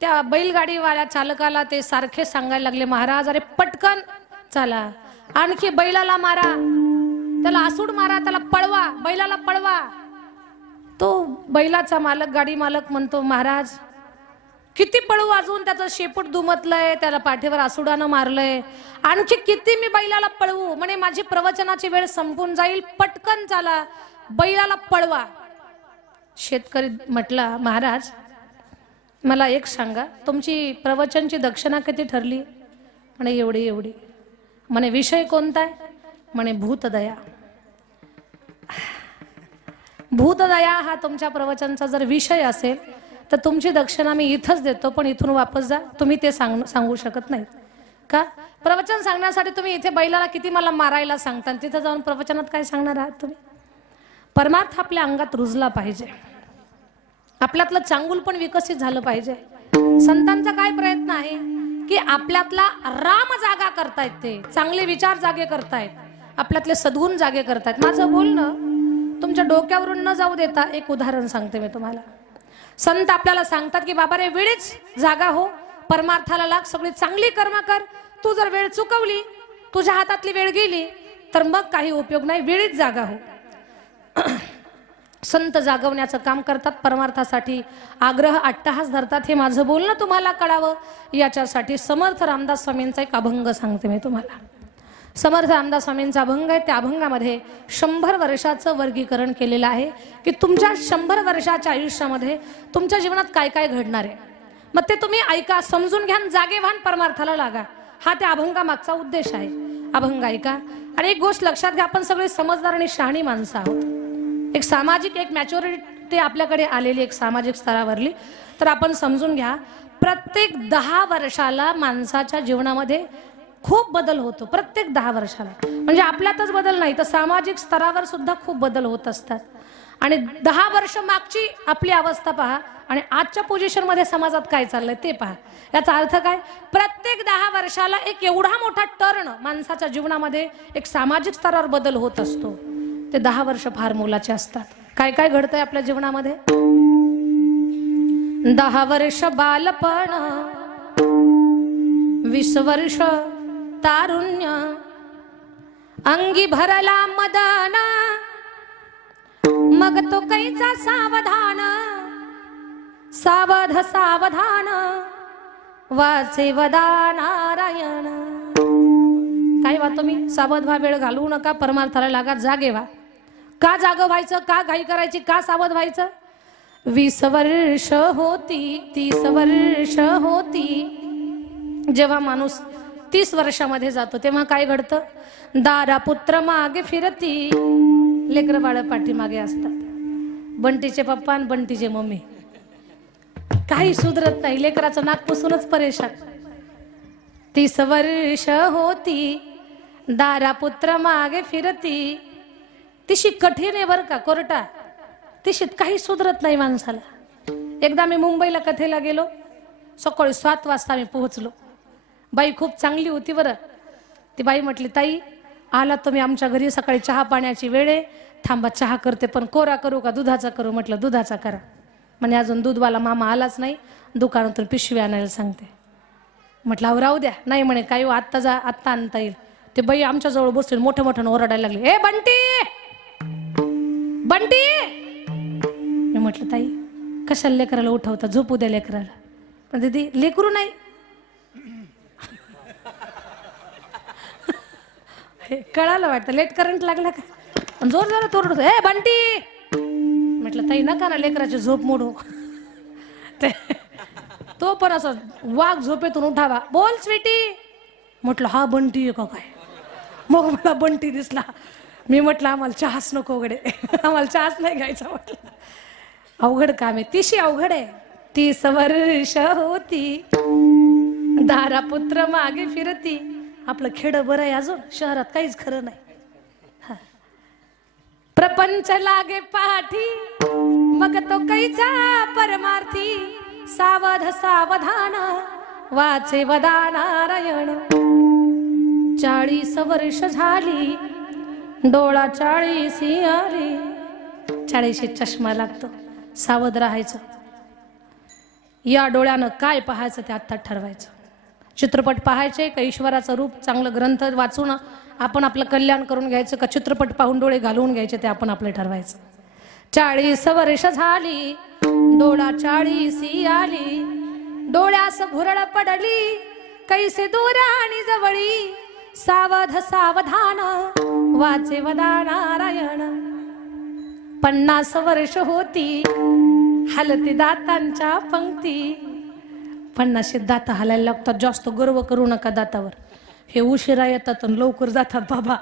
त्या बैलगाडीवाल्या चालकाला ते सारखे सांगायला लागले, महाराज अरे पटकन चला, आणखी बैलाला मारा, त्याला आसूड मारा, त्याला पळवा, बैलाला पळवा. तो बैलाचा मालक, गाडी मालक म्हणतो, महाराज किती पळू, अजून त्याचं शेपूट दुमतलंय, त्याला पाठीवर आसुडानं मारलंय, आणखी किती मी बैलाला पळवू? म्हणे माझी प्रवचनाची वेळ संपून जाईल, पटकन चला, बैलाला पळवा. शेतकरी म्हटला, महाराज मला एक सांगा, तुमची प्रवचनची दक्षिणा किती ठरली? म्हणे एवढी एवढी. म्हणे विषय कोणता आहे? म्हणे भूतदया. भूतदया हा तुमच्या प्रवचनाचा जर विषय असेल तर तुमची दक्षिणा मी इथंच देतो, पण इथून वापस जा. तुम्ही ते सांगू शकत नाही का? प्रवचन सांगण्यासाठी तुम्ही इथे बैलाला किती मला मारायला सांगता, तिथं जाऊन प्रवचनात काय सांगणार आहात तुम्ही? परमार्थ आपल्या अंगात रुजला पाहिजे, आपल्यातलं चांगुल पण विकसित झालं पाहिजे. संतांचा काय प्रयत्न आहे की आपल्यातला राम जागा करतायत, ते चांगले विचार जागे करतायत, आपल्यातले सद्गुण जागे करतायत. माझं बोलणं तुमच्या डोक्यावरून न जाऊ देता एक उदाहरण सांगते मी तुम्हाला. संत आपल्याला सांगतात की बाबा रे, वेळीच जागा हो, परमार्थाला लाग, सगळी चांगली कर्म कर. तू जर वेळ चुकवली, तुझ्या हातातली वेळ गेली तर मग काही उपयोग नाही, वेळीच जागा हो. संत जागवण्याचं काम करतात, परमार्थासाठी आग्रह अट्टहास धरतात. हे माझं बोलणं तुम्हाला कळावं याच्यासाठी समर्थ रामदास स्वामींचा एक अभंग सांगते मी तुम्हाला. समर्थ रामदास स्वामींचा अभंग आहे. त्या अभंगामध्ये 100 वर्षाचं वर्गीकरण केलेलं आहे की तुमच्या 100 वर्षाच्या आयुष्यामध्ये तुमच्या जीवनात काय काय घडणार आहे. मग ते तुम्ही ऐका, समजून घ्या, जागे व्हा, परमार्थाला लागा. हा त्या अभंगामागचा उद्देश आहे. अभंग ऐका. आणि एक गोष्ट लक्षात घ्या, आपण सगळे समजदार आणि शहाणी माणसं आहोत. एक सामाजिक एक मॅच्युरिटी आपल्याकडे आलेली, एक सामाजिक स्तरावरली. तर आपण समजून घ्या, प्रत्येक 10 वर्षाला माणसाच्या जीवनामध्ये खूप बदल होतो. प्रत्येक 10 वर्षाला. म्हणजे आपल्यातच बदल नाही तर सामाजिक स्तरावर सुद्धा खूप बदल होत असतात. आणि 10 वर्ष मागची आपली अवस्था पहा आणि आजच्या पोझिशन मध्ये समाजात काय चाललंय ते पहा. याचा अर्थ काय? प्रत्येक 10 वर्षाला एक एवढा मोठा टर्न माणसाच्या जीवनामध्ये, एक सामाजिक स्तरावर बदल होत असतो. ते 10 वर्ष फार मोलाचे असतात. काय काय घडतंय आपल्या जीवनामध्ये? 10 वर्ष बालपण, 20 वर्ष तारुण्य, अंगी भरला मदन, मग तो कैचा सावधान, सावध सावधान, वाचे वदा नारायण. काय वा तुम्ही सावध व्हा, वेळ घालवू नका, परमार्थाला लागा, जागे व्हा. का जागं व्हायचं, का घाई करायची, का सावध व्हायचं? 20 वर्ष होती, 30 वर्ष होती. जेव्हा माणूस 30 वर्षामध्ये जातो तेव्हा काय घडतं? दारा पुत्र मागे फिरती. लेकर बाळ पाठीमागे असतात. बंटीचे पप्पा आणि बंटीचे मम्मी. काही सुधरत नाही, लेकराचं नाक पुसूनच परेशान. 30 वर्ष होती, दारा पुत्र मागे फिरती. तिशी कठीण आहे बरं का कोर्टा, तिशीत काही सुधरत नाही माणसाला. एकदा मी मुंबईला कथेला गेलो. सकाळी 7 वाजता मी पोहोचलो. बाई खूप चांगली होती बरं. ती बाई म्हटली, ताई आला तुम्ही आमच्या घरी, सकाळी चहा पाण्याची वेळ आहे, थांबा चहा करते, पण कोरा करू का दुधाचा करू? म्हटलं दुधाचा करा. म्हणजे अजून दूधवाला मामा आलाच नाही, दुकानातून पिशवी आणायला सांगते. म्हटलं अहो राहू द्या. नाही म्हणे काही आत्ता जा, आत्ता आणता येईल. ते बाई आमच्या जवळ बसले, मोठ्या मोठ्यानं ओरडायला लागले, ए बंटी बंटी. मी म्हटलं ताई कशाला लेकराला उठवता, झोपू द्या लेकराला. पण दीदी लेकरू नाही. कळालं वाटतं, लेट करंट लागला का, जोर जोरात ओरडतो, ए बंटी. म्हटलं ताई नका ना लेकराची झोप मोडू. तो पण असं वाघ झोपेतून उठावा, बोल स्वीटी. म्हटलं हा बंटी आहे का काय? मग मला बंटी दिसला. मी म्हटलं आम्हाला चहाच नको वगैरे, आम्हाला चहाच नाही घ्यायचा. म्हटलं अवघड काम आहे, तिशी अवघड आहे. 30 वर्ष होती, दारा पुत्र मागे फिरती. आपलं खेड बरं आहे, अजून शहरात काहीच खरं नाही. प्रपंच लागे पाठी, मग तो कैचा परमार्थी. सावध सावधान, वाचे वदा नारायण. 40 वर्ष झाली, डोळा 40 आली. 40 चष्मा लागतो, सावध राहायचं. या डोळ्यानं काय पाहायचं ते आता ठरवायचं. चित्रपट पाहायचे का ईश्वराचं रूप, चांगलं ग्रंथ वाचून आपण आपलं कल्याण करून घ्यायचं, का चित्रपट पाहून डोळे घालवून घ्यायचे ते आपण आपलं ठरवायचं. 40 वर्ष झाली, डोळा 40 आली. डोळ्यास भुरळ पडली, कैसे दूर आणि जवळी. सावध सावधान, वाचे वदा नारायण. 50 वर्ष होती, हलती दातांच्या पंक्ती. 50 दात हलायला लागतात. जास्त गर्व करू नका दातावर, हे उशिरा येतात आणि लवकर जातात बाबा.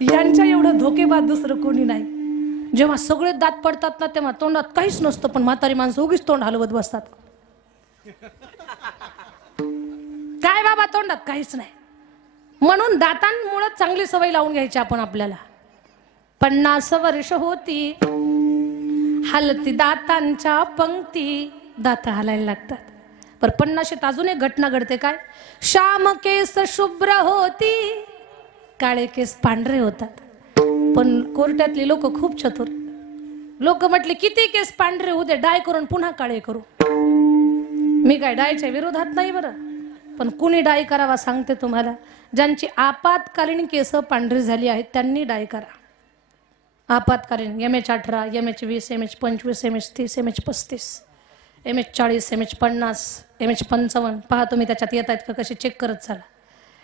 यांच्या एवढं धोकेबाज दुसरं कोणी नाही. जेव्हा सगळे दात पडतात ना तेव्हा तोंडात काहीच नसतं, पण म्हातारी माणसं उगीच तोंड हलवत बसतात. काय बाबा तोंडात काहीच नाही. म्हणून दातांमुळे चांगली सवय लावून घ्यायची आपण आपल्याला. 50 वर्ष होती, हलती दातांच्या पंक्ती. दात हलायला लागतात. पर 50शीत अजून एक घटना घडते. काय? श्याम केस शुभ्र होती, काळे केस पांढरे होतात. पण कोर्टातली लोक खूप चतुर. लोक म्हटले किती केस पांढरे होते, डाय करून पुन्हा काळे करू. मी काय डायच्या विरोधात नाही बरं, पण कुणी डाय करावा सांगते तुम्हाला. ज्यांची आपत्कालीन केस पांढरी झाली आहेत त्यांनी डाय करा. आपत्कालीन MH18, MH20, MH25, MH30, MH35, MH40, MH50, MH55. पहा तुम्ही त्याच्यात येत आहेत का कसे चेक करत चला.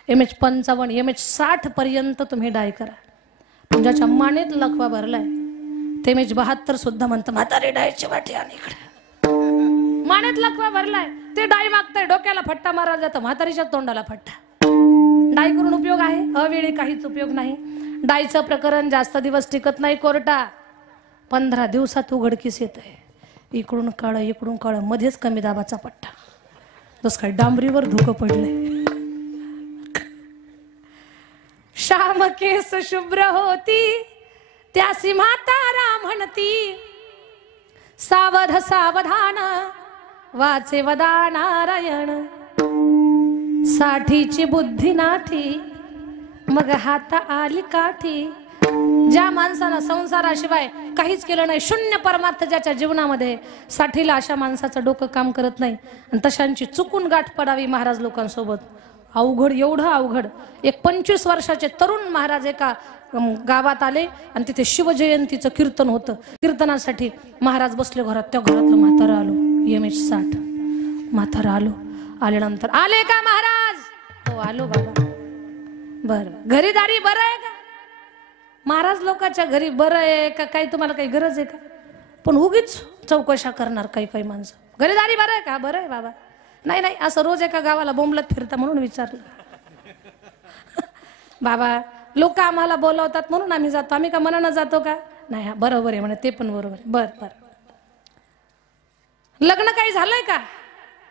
MH55, MH60 पर्यंत तुम्ही डाय करा. पण ज्याच्या मानेत लकवा भरलाय ते MH72 सुद्धा म्हणतं म्हातारे डायची वाटी आणि इकडे. मानेत लकवा भरलाय ते डाय मागताय, डोक्याला फट्टा मारायला जातं, म्हातारीच्या तोंडाला फट्टा. डाय करून उपयोग आहे? अवेळी काहीच उपयोग नाही. डायचं प्रकरण जास्त दिवस टिकत नाही कोर्टा. 15 दिवसात उघडकीस येत आहे. इकडून काळ इकडून काळ, मध्येच कमी दाबाचा पट्टा. जसं काय डांबरीवर धुकं पडलंय. श्याम केस शुभ्र होती, त्यासी म्हातारा म्हणती. सावध सावधान, वाचे वदा नारायण. 60ची बुद्धी नाठी, मग हात आली काठी. ज्या माणसानं संसाराशिवाय काहीच केलं नाही, शून्य परमार्थ ज्याच्या जीवनामध्ये, 60ला अशा माणसाचं डोकं काम करत नाही. आणि तशांची चुकून गाठ पडावी महाराज लोकांसोबत. अवघड, एवढं अवघड. एक 25 वर्षाचे तरुण महाराज एका गावात आले आणि तिथे शिवजयंतीचं कीर्तन होतं. कीर्तनासाठी महाराज बसले घरात. त्या घरातलं म्हातारं आलो, MH60 म्हातारं आलो आल्यानंतर आले का महाराज? हो आलो बाबा. बरं घरीदारी बरं आहे का? महाराज लोकांच्या घरी बरं आहे का? काही तुम्हाला काही गरज आहे का? पण उगीच चौकशा करणार काही काही माणसं. घरीदारी बरं आहे का? बरं आहे बाबा. नाही नाही असं रोज एका गावाला बोंबलत फिरता म्हणून विचारलं. बाबा लोक आम्हाला बोलवतात म्हणून आम्ही जातो, आम्ही का मनानं जातो का? नाही हा बरोबर आहे म्हणे, ते पण बरोबर आहे. बर बर. लग्न काही झालंय का?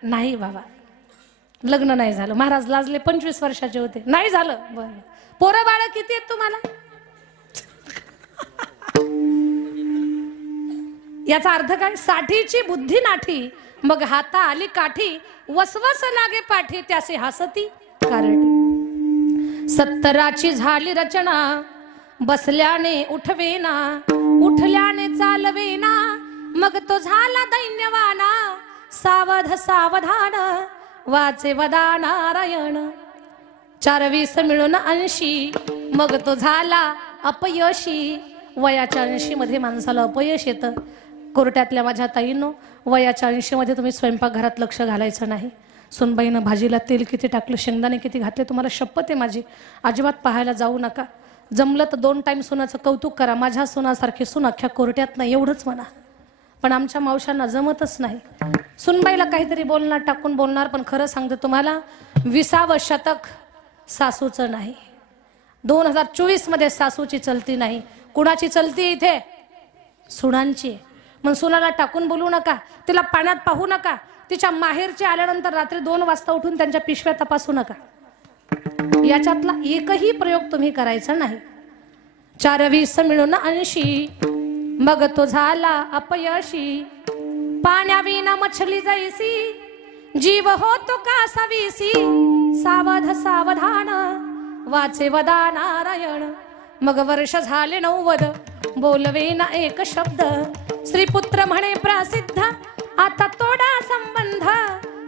नाही बाबा लग्न नाही झालं. महाराज लाजले. 25 वर्षाचे होते. नाही झालं. बर. पोरं बाळ किती आहेत तुम्हाला? याचा अर्थ काय? साठीची बुद्धी नाठी, मग हाता आली काठी, वसवस लागे पाठी, त्यासे हसती कारटी. 70ची झाली रचना, बसल्याने उठवेना, उठल्याने चालवेना, मग तो झाला दैन्यवाना. सावध सावधान वाचे वदा नारायण. 420 मिळून 80, मग तो झाला अपयशी. वयाच्या 80 मध्ये माणसाला अपयश येतं. कोर्टातल्या माझ्या ताईंनो, वयाच्या 80 मध्ये तुम्ही स्वयंपाकघरात लक्ष घालायचं नाही. सुनबाईनं भाजीला तेल किती टाकलं, शेंगदाणे किती घातले, तुम्हाला शपथ आहे माझी, अजिबात पाहायला जाऊ नका. जमलं तर 2 टाइम सुनाचं कौतुक करा. माझ्या सुनासारखी सुन अख्ख्या कोर्टात नाही एवढंच म्हणा. पण आमच्या मावशांना जमतच नाही. सुनबाईला काहीतरी बोलणार, टाकून बोलणार. पण खरं सांगते तुम्हाला, 20वे शतक सासूचं नाही. 2024 मध्ये सासूची चलती नाही. कुणाची चलती इथे? सुनांची. मग सुनाला टाकून बोलू नका, तिला पाण्यात पाहू नका, तिच्या माहेरचे आल्यानंतर रात्री 2 वाजता उठून त्यांच्या पिशव्या तपासू नका. याच्यातला एकही प्रयोग तुम्ही करायचा नाही. 420 मिळून 80, मग तो झाला अपयशी. पाण्याविना मछली जैसी, जीव होतो का सवीसी. सावध सावधान वाचे वदा नारायण. मग वर्ष झाले 90, बोलवे ना एक शब्द. श्रीपुत्र म्हणे प्रसिद्ध, आता तोडा संबंध.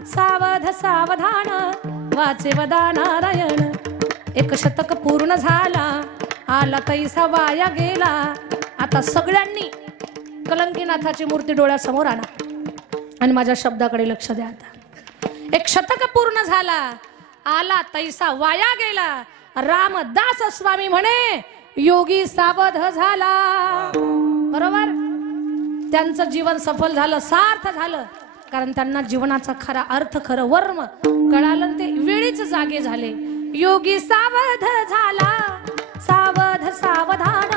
सावध सावधान वाचे वदा नारायण. 1 शतक पूर्ण झाला, आला तैसा वाया गेला. आता सगळ्यांनी कलंकीनाथाची मूर्ती डोळ्यासमोर आणा आणि माझ्या शब्दाकडे लक्ष द्या. आता 1 शतक पूर्ण झाला, आला तैसा वाया गेला. रामदास स्वामी म्हणे, योगी सावध झाला. बरोबर. त्यांचं जीवन सफल झालं, सार्थ झालं. कारण त्यांना जीवनाचा खरा अर्थ, खरं वर्म कळालं. ते वेळीच जागे झाले. योगी सावध झाला, सावध सावधान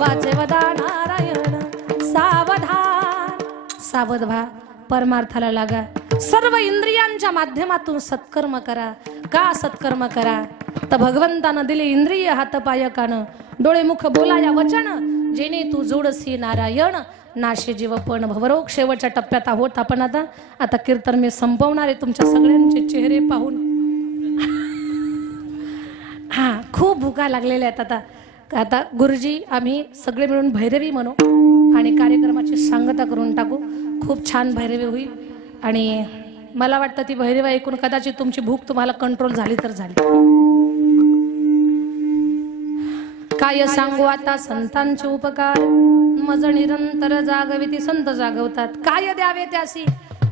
वाचे वदा नारायण. सावधान, सावध व्हा, परमार्थाला लागा. सर्व इंद्रियांच्या माध्यमातून सत्कर्म करा. का सत्कर्म करा? तर भगवंतानं दिले इंद्रिय, हात पाय कान, डोळे मुख बोलाया वचन. जेणे तू जोडसी नारायण, नाशे जीव पण भवरोग. शेवटच्या टप्प्यात आहोत आपण. आता कीर्तन मी संपवणार आहे तुमच्या सगळ्यांचे चेहरे पाहून. हा खूप भुका लागलेल्या आहेत. आता गुरुजी आम्ही सगळे मिळून भैरवी म्हणू आणि कार्यक्रमाची सांगता करून टाकू. खूप छान भैरवी होईल. आणि मला वाटतं ती भैरवी ऐकून कदाचित तुमची भूक तुम्हाला कंट्रोल झाली तर झाली. काय सांगू आता संतांचे उपकार, मज निरंतर जागविती संत जागवतात. काय द्यावे त्यासी,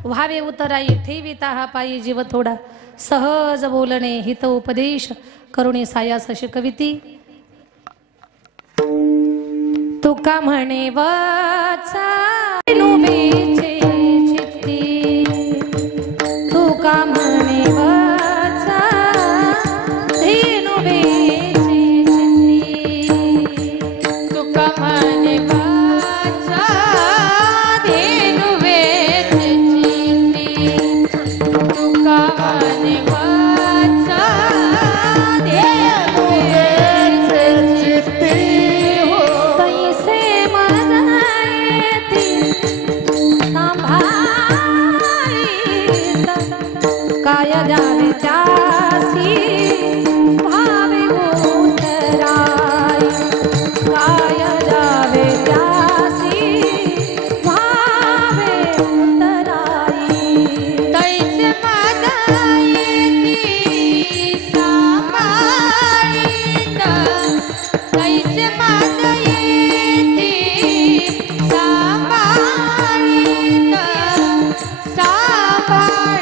व्हावे उतराई, ठेविता हा पायी जीव थोडा. सहज बोलणे हित उपदेश, करुणी सायास शिकविती. तुका म्हणे वाचा नुबीचे चित्ती. तुका म्हणे वाचा धेनुबीचे चित्ती. तुका म्हणे वाचा धेनुबीचे चित्ती. तुका म्हणे वाचा धेनुबीचे चित्ती. तैसे मनायती सांभाळीत, काय द्यावे त्यासी भावे उतराई. काय द्यावे त्यासी भावे उतराई. तैसे मनायती सांभाळीत, तैसे मनायती सांभाळीत, सांभाळीत.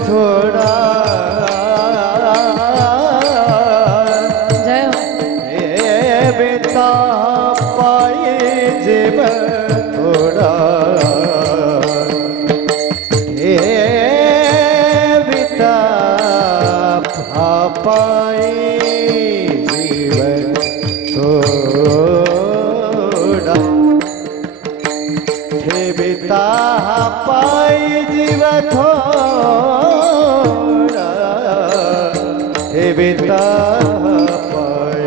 थोड़ा जय हो हे बेटा पाए जीव थोड़ा हे बेटा पाए जीवन थोड़ा हे बेटा पाए जीव थोड़ा हे बेटा पाए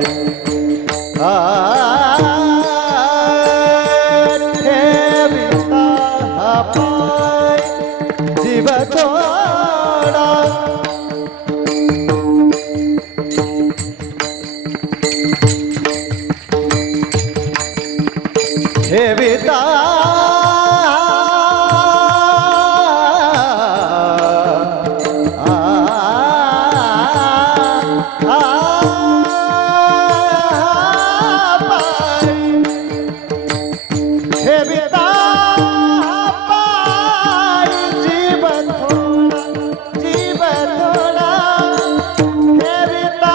हे बेटा पाए जीव थोड़ा हे बेटा हे बेटा पाए जीवन थोड़ा हे बेटा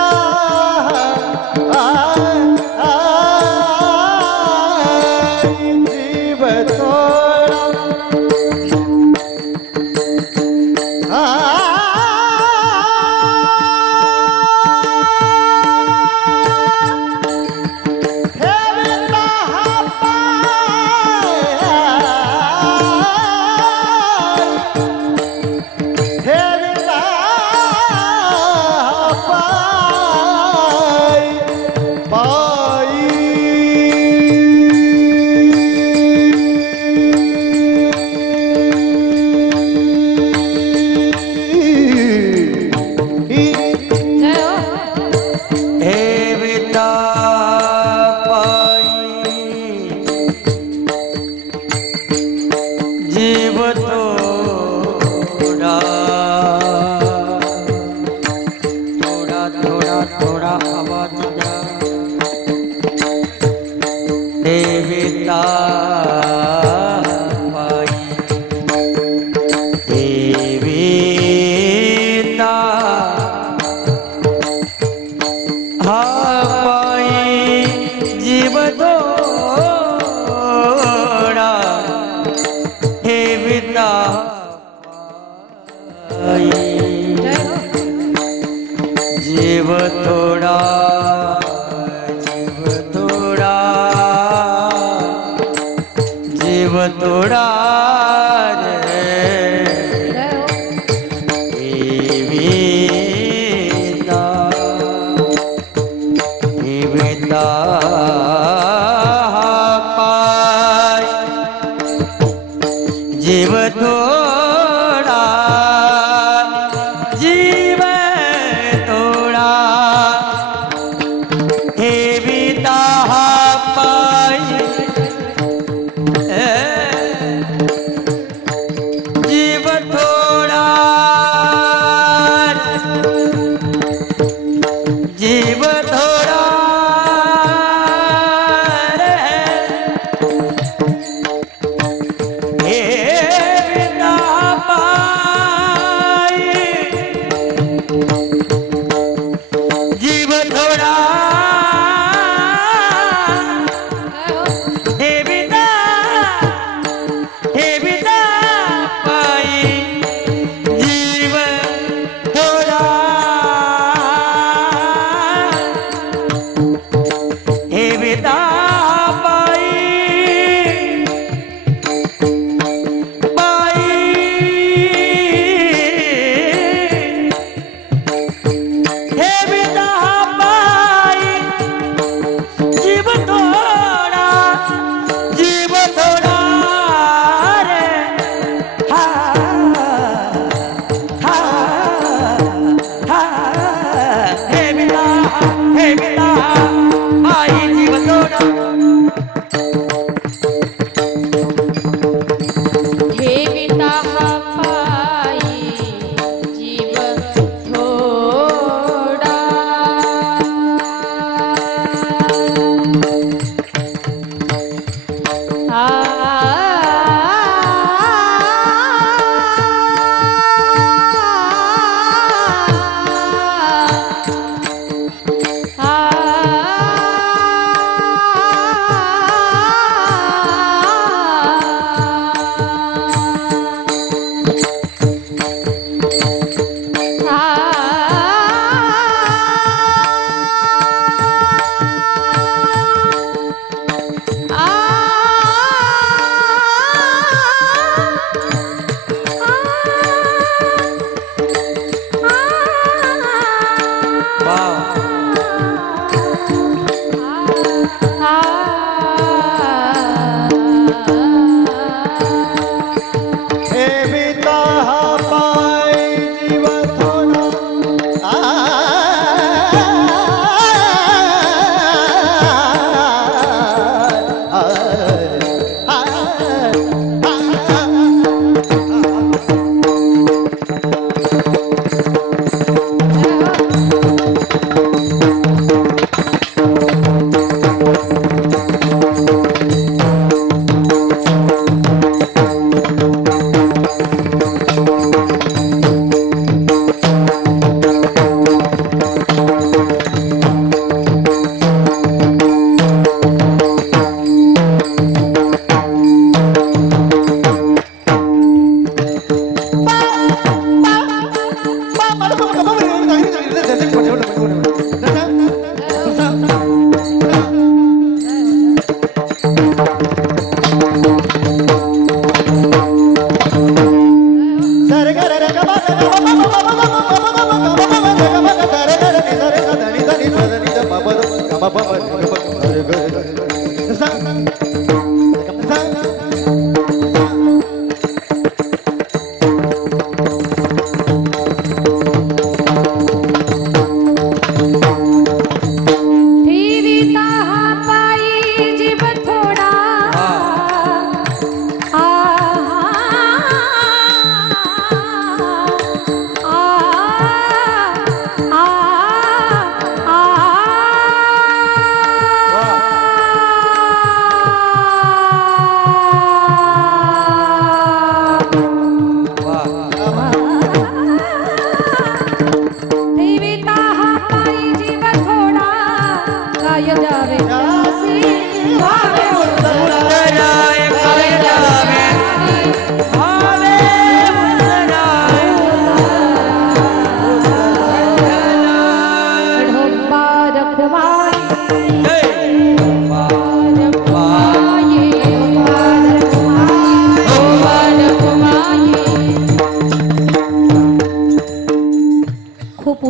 जीव थोड़ा हे बेटा हे बेटा जय हो हे बेटा पाई जीव थोड़ा थोड़ा थोड़ा थोड़ा आवाज जा हे बेटा पाई हे बेटा पाई जीव थोड़ा हे बेटा पाई जय हो जीव थोड़ा जीव थोड़ा जीव थोड़ा रे जय हो हे बेटा हे बेटा पाई जीव थोड़ा जीव थोड़ा हे बेटा पाई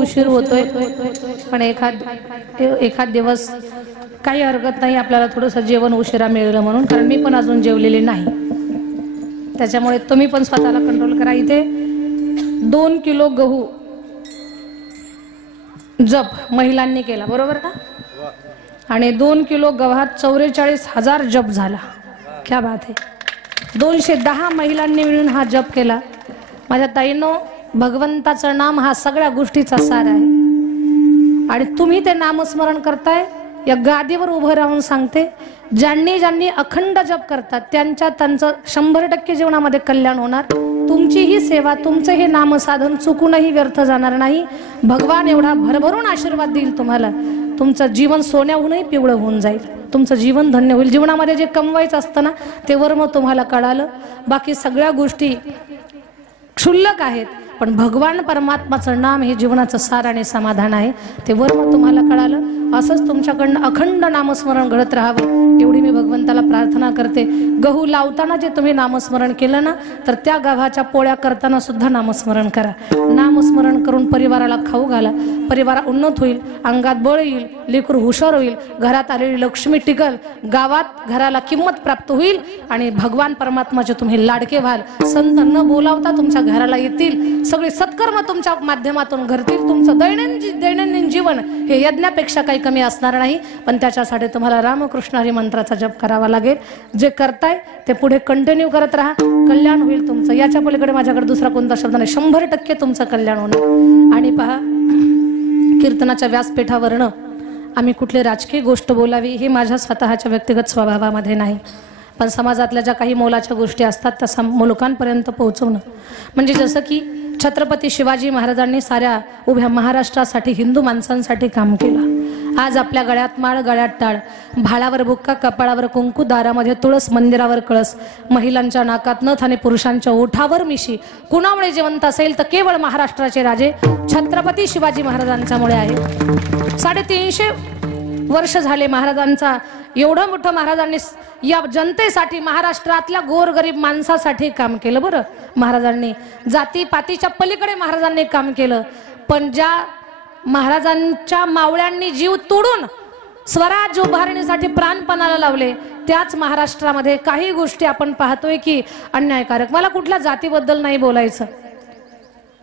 उशीर होतोय, पण एखाद दिवस काही हरकत नाही, आपल्याला थोडंसं जेवण उशिरा मिळलं म्हणून, कारण मी पण अजून जेवलेले नाही. त्याच्यामुळे तुम्ही पण स्वतःला कंट्रोल करा. इथे 2 किलो गहू जप महिलांनी केला, बरोबर का? आणि 2 किलो गव्हात 44,000 जप झाला. क्या बात आहे. 210 महिलांनी मिळून हा जप केला. माझ्या ताईनो, भगवंताचं नाम हा सगळ्या गोष्टीचा सार आहे. आणि तुम्ही ते नामस्मरण करताय, या गादीवर उभं राहून सांगते, ज्यांनी अखंड जप करतात त्यांचं 100% जीवनामध्ये कल्याण होणार. तुमची ही सेवा, तुमचं हे नामसाधन चुकूनही व्यर्थ जाणार नाही. भगवान एवढा भरभरून आशीर्वाद देईल तुम्हाला, तुमचं जीवन सोन्याहूनही पिवळं होऊन जाईल, तुमचं जीवन धन्य होईल. जीवनामध्ये जे कमवायचं असतं ना, ते वर्म तुम्हाला कळालं. बाकी सगळ्या गोष्टी क्षुल्लक आहेत, पण भगवान परमात्माचं नाम हे जीवनाचं सार आणि समाधान आहे. ते वर्म तुम्हाला कळालं. असंच तुमच्याकडनं अखंड नामस्मरण घडत राहावं एवढी मी भगवंताला प्रार्थना करते. गहू लावताना जे तुम्ही नामस्मरण केलं ना, तर त्या गव्हाच्या पोळ्या करताना सुद्धा नामस्मरण करा. नामस्मरण करून परिवाराला खाऊ घाला. परिवार उन्नत होईल, अंगात बळ येईल, लेकरू हुशार होईल, घरात आलेली लक्ष्मी टिकल, गावात घराला किंमत प्राप्त होईल आणि भगवान परमात्माचे तुम्ही लाडके व्हाल. संत न बोलावता तुमच्या घराला येतील, सगळे सत्कर्म तुमच्या माध्यमातून घडतील. तुमचं दैनंदिन जीवन हे यज्ञापेक्षा काही कमी असणार नाही. पण त्याच्यासाठी तुम्हाला रामकृष्ण हरी मंत्राचा जप करावा लागेल. जे करताय ते पुढे कंटिन्यू करत राहा, कल्याण होईल तुमचं. याच्या पलीकडे माझ्याकडे दुसरा कोणता शब्द नाही. 100% तुमचं कल्याण होणार. आणि पहा, कीर्तनाच्या व्यासपीठावरनं आम्ही कुठली राजकीय गोष्ट बोलावी हे माझ्या स्वतःच्या व्यक्तिगत स्वभावामध्ये नाही, पण समाजातल्या ज्या काही मोलाच्या गोष्टी असतात त्या लोकांपर्यंत पोहोचवणं. म्हणजे जसं की छत्रपती शिवाजी महाराजांनी साऱ्या उभ्या महाराष्ट्रासाठी, हिंदू माणसांसाठी काम केलं. आज आपल्या गळ्यात माळ, गळ्यात टाळ, भाळावर बुक्का, कपाळावर कुंकू, दारामध्ये तुळस, मंदिरावर कळस, महिलांच्या नाकात नथ आणि पुरुषांच्या ओठावर मिशी. कुणामुळे जिवंत असेल तर केवळ महाराष्ट्राचे राजे छत्रपती शिवाजी महाराजांच्यामुळे आहे. 350 वर्ष झाले महाराजांचा, एवढं मोठं महाराजांनी या जनतेसाठी, महाराष्ट्रातल्या गोरगरीब माणसासाठी काम केलं. बरं, महाराजांनी जातीपातीच्या पलीकडे महाराजांनी काम केलं. पण ज्या महाराजांच्या मावळ्यांनी जीव तोडून स्वराज्य उभारण्यासाठी प्राणपणाला लावले, त्याच महाराष्ट्रामध्ये काही गोष्टी आपण पाहतोय की अन्यायकारक. मला कुठल्या जातीबद्दल नाही बोलायचं.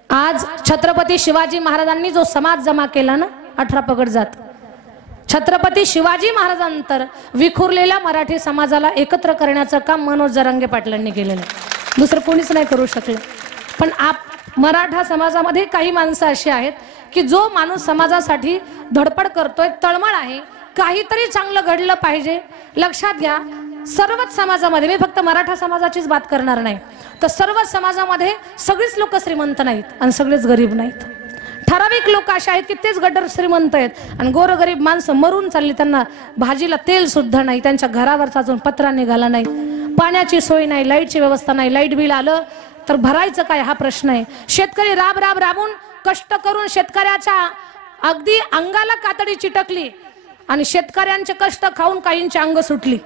आज छत्रपती शिवाजी महाराजांनी जो समाज जमा केला ना, 18 पगड जात, छत्रपती शिवाजी महाराजांनंतर विखुरलेल्या मराठी समाजाला एकत्र करण्याचं काम मनोज जरांगे पाटलांनी केलेलं आहे. दुसरं कोणीच नाही करू शकलं. पण मराठा समाजामध्ये काही माणसं अशी आहेत की जो माणूस समाजासाठी धडपड करतोय, तळमळ आहे, काहीतरी चांगलं घडलं पाहिजे. लक्षात घ्या, सर्वच समाजामध्ये, मी फक्त मराठा समाजाचीच बात करणार नाही, तर सर्वच समाजामध्ये सगळीच लोक श्रीमंत नाहीत आणि सगळेच गरीब नाहीत. ठराविक लोक असे आहेत की तेच गड्डर श्रीमंत आहेत आणि गोरगरीब माणसं मरून चालली, त्यांना भाजीला तेल सुद्धा नाही, त्यांच्या घरावरचा अजून पत्रा निघाला नाही, पाण्याची सोय नाही, लाईटची व्यवस्था नाही, लाईट बिल आलं तर भरायचं काय हा प्रश्न आहे. शेतकरी राबून कष्ट करून शेतकऱ्याच्या अगदी अंगाला कातडी चिटकली आणि शेतकऱ्यांचे कष्ट खाऊन काहींची अंग सुटली.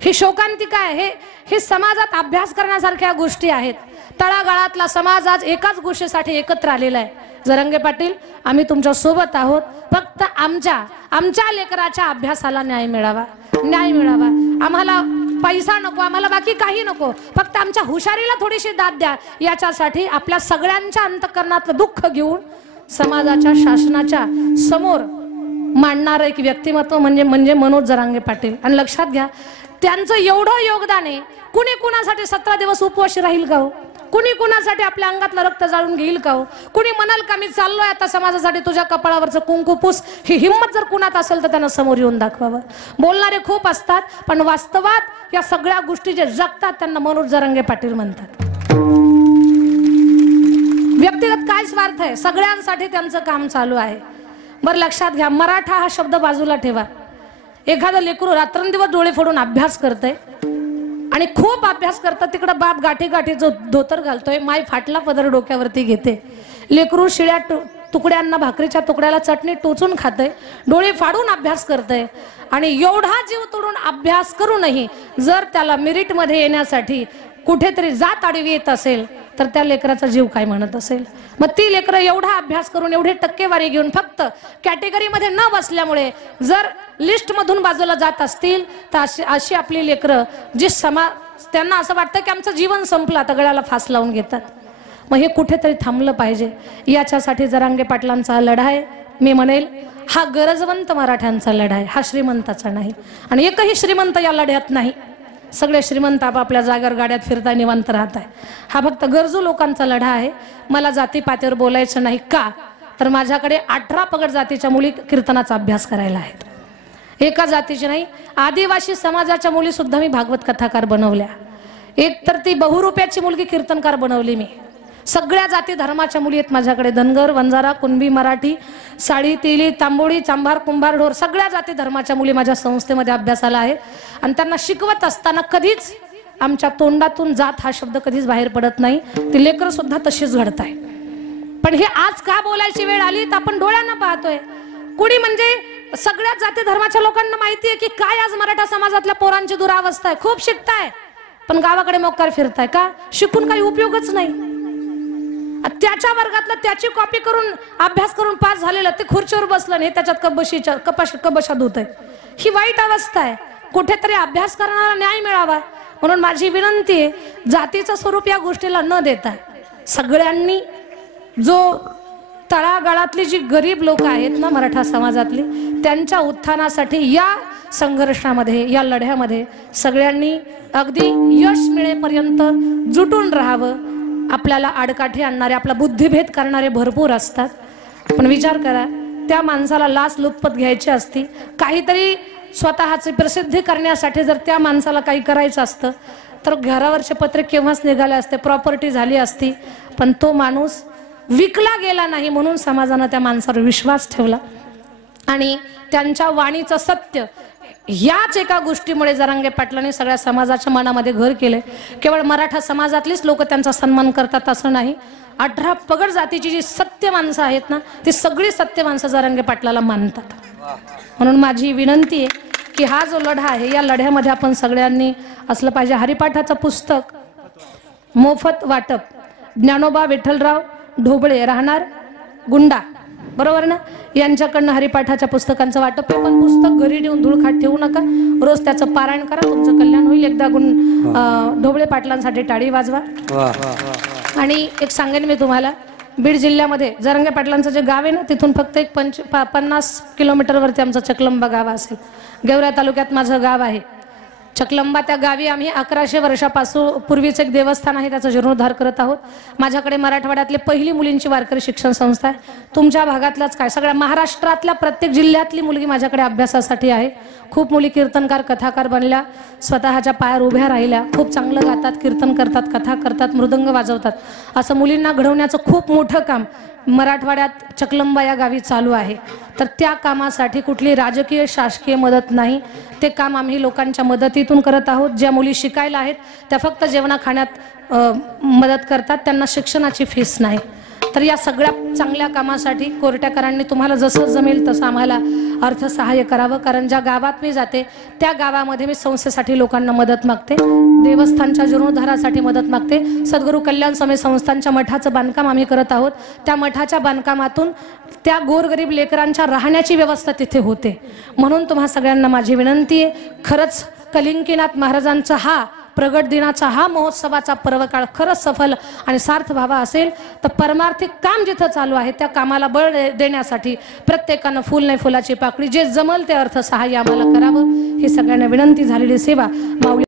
ही शोकांतिका आहे. हे समाजात अभ्यास करण्यासारख्या गोष्टी आहेत. तळागाळातला समाज आज एकाच गोष्टीसाठी एकत्र आलेला आहे. जरांगे पाटील, आम्ही तुमच्या सोबत आहोत. फक्त आमच्या लेकराच्या अभ्यासाला न्याय मिळावा. आम्हाला पैसा नको, आम्हाला बाकी काही नको, फक्त आमच्या हुशारीला थोडीशी दाद द्या. याच्यासाठी आपल्या सगळ्यांच्या अंतःकरणातलं दुःख घेऊन समाजाच्या, शासनाच्या समोर मांडणार एक व्यक्तिमत्व म्हणजे मनोज जरांगे पाटील. आणि लक्षात घ्या, त्यांचं एवढं योगदान आहे. कुणी कुणासाठी 17 दिवस उपवास राहील का हो? कुणी कुणासाठी आपल्या अंगातलं रक्त जाळून घेईल का हो? कुणी म्हणाल का मी चाललोय आता समाजासाठी, तुझ्या कपाळावरचं कुंकू पुस? ही हिंमत जर कुणात असेल तर त्यांना समोर येऊन दाखवावं. बोलणारे खूप असतात, पण वास्तवात या सगळ्या गोष्टी जे जगतात त्यांना मनोज जरांगे पाटील म्हणतात. व्यक्तिगत काय स्वार्थ आहे? सगळ्यांसाठी त्यांचं काम चालू आहे. बरं, लक्षात घ्या, मराठा हा शब्द बाजूला ठेवा. एखादं लेकरू रात्रंदिवस डोळे फोडून अभ्यास करतंय आणि खूप अभ्यास करतात, तिकडं बाप गाठी जो धोतर घालतोय, माय फाटला पदर डोक्यावरती घेते. लेकरू शिळ्या तुकड्यांना, भाकरीच्या तुकड्याला चटणी टोचून खातंय, डोळे फाडून अभ्यास करतंय. आणि एवढा जीव तोडून अभ्यास करूनही जर त्याला मेरिटमध्ये येण्यासाठी कुठेतरी जात आडवी येत असेल तर त्या लेकराचा जीव काय म्हणत असेल. मग ती लेकरं एवढा अभ्यास करून एवढे टक्केवारी घेऊन फक्त कॅटेगरीमध्ये न बसल्यामुळे जर लिस्टमधून बाजूला जात असतील तर अशी आपली लेकरं जी त्यांना असं वाटतं की आमचं जीवन संपलं, आता गळ्याला फास लावून घेतात. मग हे कुठेतरी थांबलं पाहिजे. याच्यासाठी जरांगे पाटलांचा लढा आहे. मी म्हणेल हा गरजवंत मराठ्यांचा लढा आहे, हा श्रीमंताचा नाही. आणि एकही श्रीमंत या लढ्यात नाही. सगळे श्रीमंत आपापल्या जागेवर गाड्यात फिरताय, निवांत राहत आहे. हा फक्त गरजू लोकांचा लढा आहे. मला जातीपातीवर बोलायचं नाही. का तर माझ्याकडे 18 पगड जातीच्या मुली कीर्तनाचा अभ्यास करायला आहेत. एका जातीची नाही, आदिवासी समाजाच्या मुली सुद्धा मी भागवत कथाकार बनवल्या. एक तर ती बहुरूप्याची मुलगी कीर्तनकार बनवली मी. सगळ्या जाती धर्माच्या मुली आहेत माझ्याकडे. धनगर, वंजारा, कुणबी, मराठी, साडी, तेली, तांबोळी, चांभार, कुंभार, ढोर सगळ्या जाती धर्माच्या मुली माझ्या संस्थेमध्ये अभ्यासाला आहेत. आणि त्यांना शिकवत असताना कधीच आमच्या तोंडातून जात हा शब्द कधीच बाहेर पडत नाही. ती लेकरं सुद्धा तशीच घडताय. पण हे आज का बोलायची वेळ आली तर आपण डोळ्यांना पाहतोय. कुणी म्हणजे सगळ्या जाती धर्माच्या लोकांना माहिती आहे की काय आज मराठा समाजातल्या पोरांची दुरावस्था आहे. खूप शिकताय पण गावाकडे मोकार फिरताय. का शिकून काही उपयोगच नाही. त्याच्या वर्गातलं त्याची कॉपी करून अभ्यास करून पास झालेलं ते खुर्चीवर बसलं नाही, त्याच्यात कबशा धुत आहे. ही वाईट अवस्था आहे. कुठेतरी अभ्यास करणारा न्याय मिळावा म्हणून माझी विनंती आहे, जातीचं स्वरूप या गोष्टीला न देता सगळ्यांनी जो तळागाळातली जी गरीब लोक आहेत ना मराठा समाजातली, त्यांच्या उत्थानासाठी या संघर्षामध्ये या लढ्यामध्ये सगळ्यांनी अगदी यश मिळेपर्यंत जुटून राहावं. आपल्याला आडकाठी आणणारे, आपला बुद्धिभेद करणारे भरपूर असतात. पण विचार करा, त्या माणसाला लाच लुचपत घ्यायची असती, काहीतरी स्वतःची प्रसिद्धी करण्यासाठी जर त्या माणसाला काही करायचं असतं तर घरावरचे पत्रे केव्हाच निघाले असते, प्रॉपर्टी झाली असती. पण तो माणूस विकला गेला नाही म्हणून समाजानं त्या माणसावर विश्वास ठेवला. आणि त्यांच्या वाणीचं सत्य याच एका गोष्टीमुळे जरांगे पाटलांनी सगळ्या समाजाच्या मनामध्ये घर केले. केवळ मराठा समाजातलीच लोक त्यांचा सन्मान करतात असं नाही. 18 पगड जातीची जी सत्य माणसं आहेत ना, ती सगळी सत्य माणसं जरांगे पाटलाला मानतात. म्हणून माझी विनंती आहे की हा जो लढा आहे या लढ्यामध्ये आपण सगळ्यांनी असलं पाहिजे. हरिपाठाचं पुस्तक मोफत वाटप, ज्ञानोबा विठ्ठलराव ढोबळे राहणार गुंडा, बरोबर ना, यांच्याकडनं हरिपाठाच्या पुस्तकांचं वाटप आहे. पण पुस्तक घरी नेऊन धुळखाट ठेवू नका, रोज त्याचं पारायण करा, तुमचं कल्याण होईल. एकदा ढोबळे पाटलांसाठी टाळी वाजवा. आणि एक सांगेन मी तुम्हाला, बीड जिल्ह्यामध्ये जरांगे पाटलांचं जे गाव आहे ना, तिथून फक्त एक 50 किलोमीटरवरती आमचं चकलंबा गाव असेल. गेवरा तालुक्यात माझं गाव आहे चकलंबा. त्या गावी आम्ही 1100 वर्षापासून पूर्वीचं एक देवस्थान आहे, त्याचा जीर्णोद्धार करत आहोत. माझ्याकडे मराठवाड्यातली पहिली मुलींची वारकरी शिक्षण संस्था आहे. तुमच्या भागातलाच काय, सगळ्या महाराष्ट्रातल्या प्रत्येक जिल्ह्यातली मुलगी माझ्याकडे अभ्यासासाठी आहे. खूप मुली कीर्तनकार कथाकार बनल्या, स्वतःच्या पायावर उभ्या राहिल्या, खूप चांगलं गातात, कीर्तन करतात, कथा करतात, मृदंग वाजवतात. असं मुलींना घडवण्याचं खूप मोठं काम मराठवाड्यात चकलंबा या गावी चालू आहे. तर त्या कामासाठी कुठली राजकीय शासकीय मदत नाही, ते काम आम्ही लोकांच्या मदतीतून करत आहोत. ज्या मुली शिकायला आहेत त्या फक्त जेवणा खाण्यात मदत करतात, त्यांना शिक्षणाची फीस नाही. तर या सगळ्या चांगल्या कामासाठी कोर्टेकरांनी तुम्हाला जसं जमेल तसं आम्हाला अर्थसहाय्य करावं. कारण ज्या गावात मी जाते त्या गावामध्ये मी संस्थेसाठी लोकांना मदत मागते, देवस्थानच्या जीर्णोद्धारासाठी मदत मागते. सद्गुरू कल्याण स्वामी संस्थांच्या मठाचं बांधकाम आम्ही करत आहोत. त्या मठाच्या बांधकामातून त्या गोरगरीब लेकरांच्या राहण्याची व्यवस्था तिथे होते. म्हणून तुम्हा सगळ्यांना माझी विनंती आहे, खरंच कलिंगकीनाथ महाराजांचा हा प्रगट दिनाचा हा महोत्सवाचा पर्वकाळ खरंच सफल आणि सार्थ व्हावा असेल तर परमार्थिक काम जिथं चालू आहे त्या कामाला बळ देण्यासाठी प्रत्येकानं फुल नाही फुलाची पाकळी, जे जमल ते अर्थसहाय्य आम्हाला करावं. ही सगळ्यांना विनंती झालेली सेवा माऊली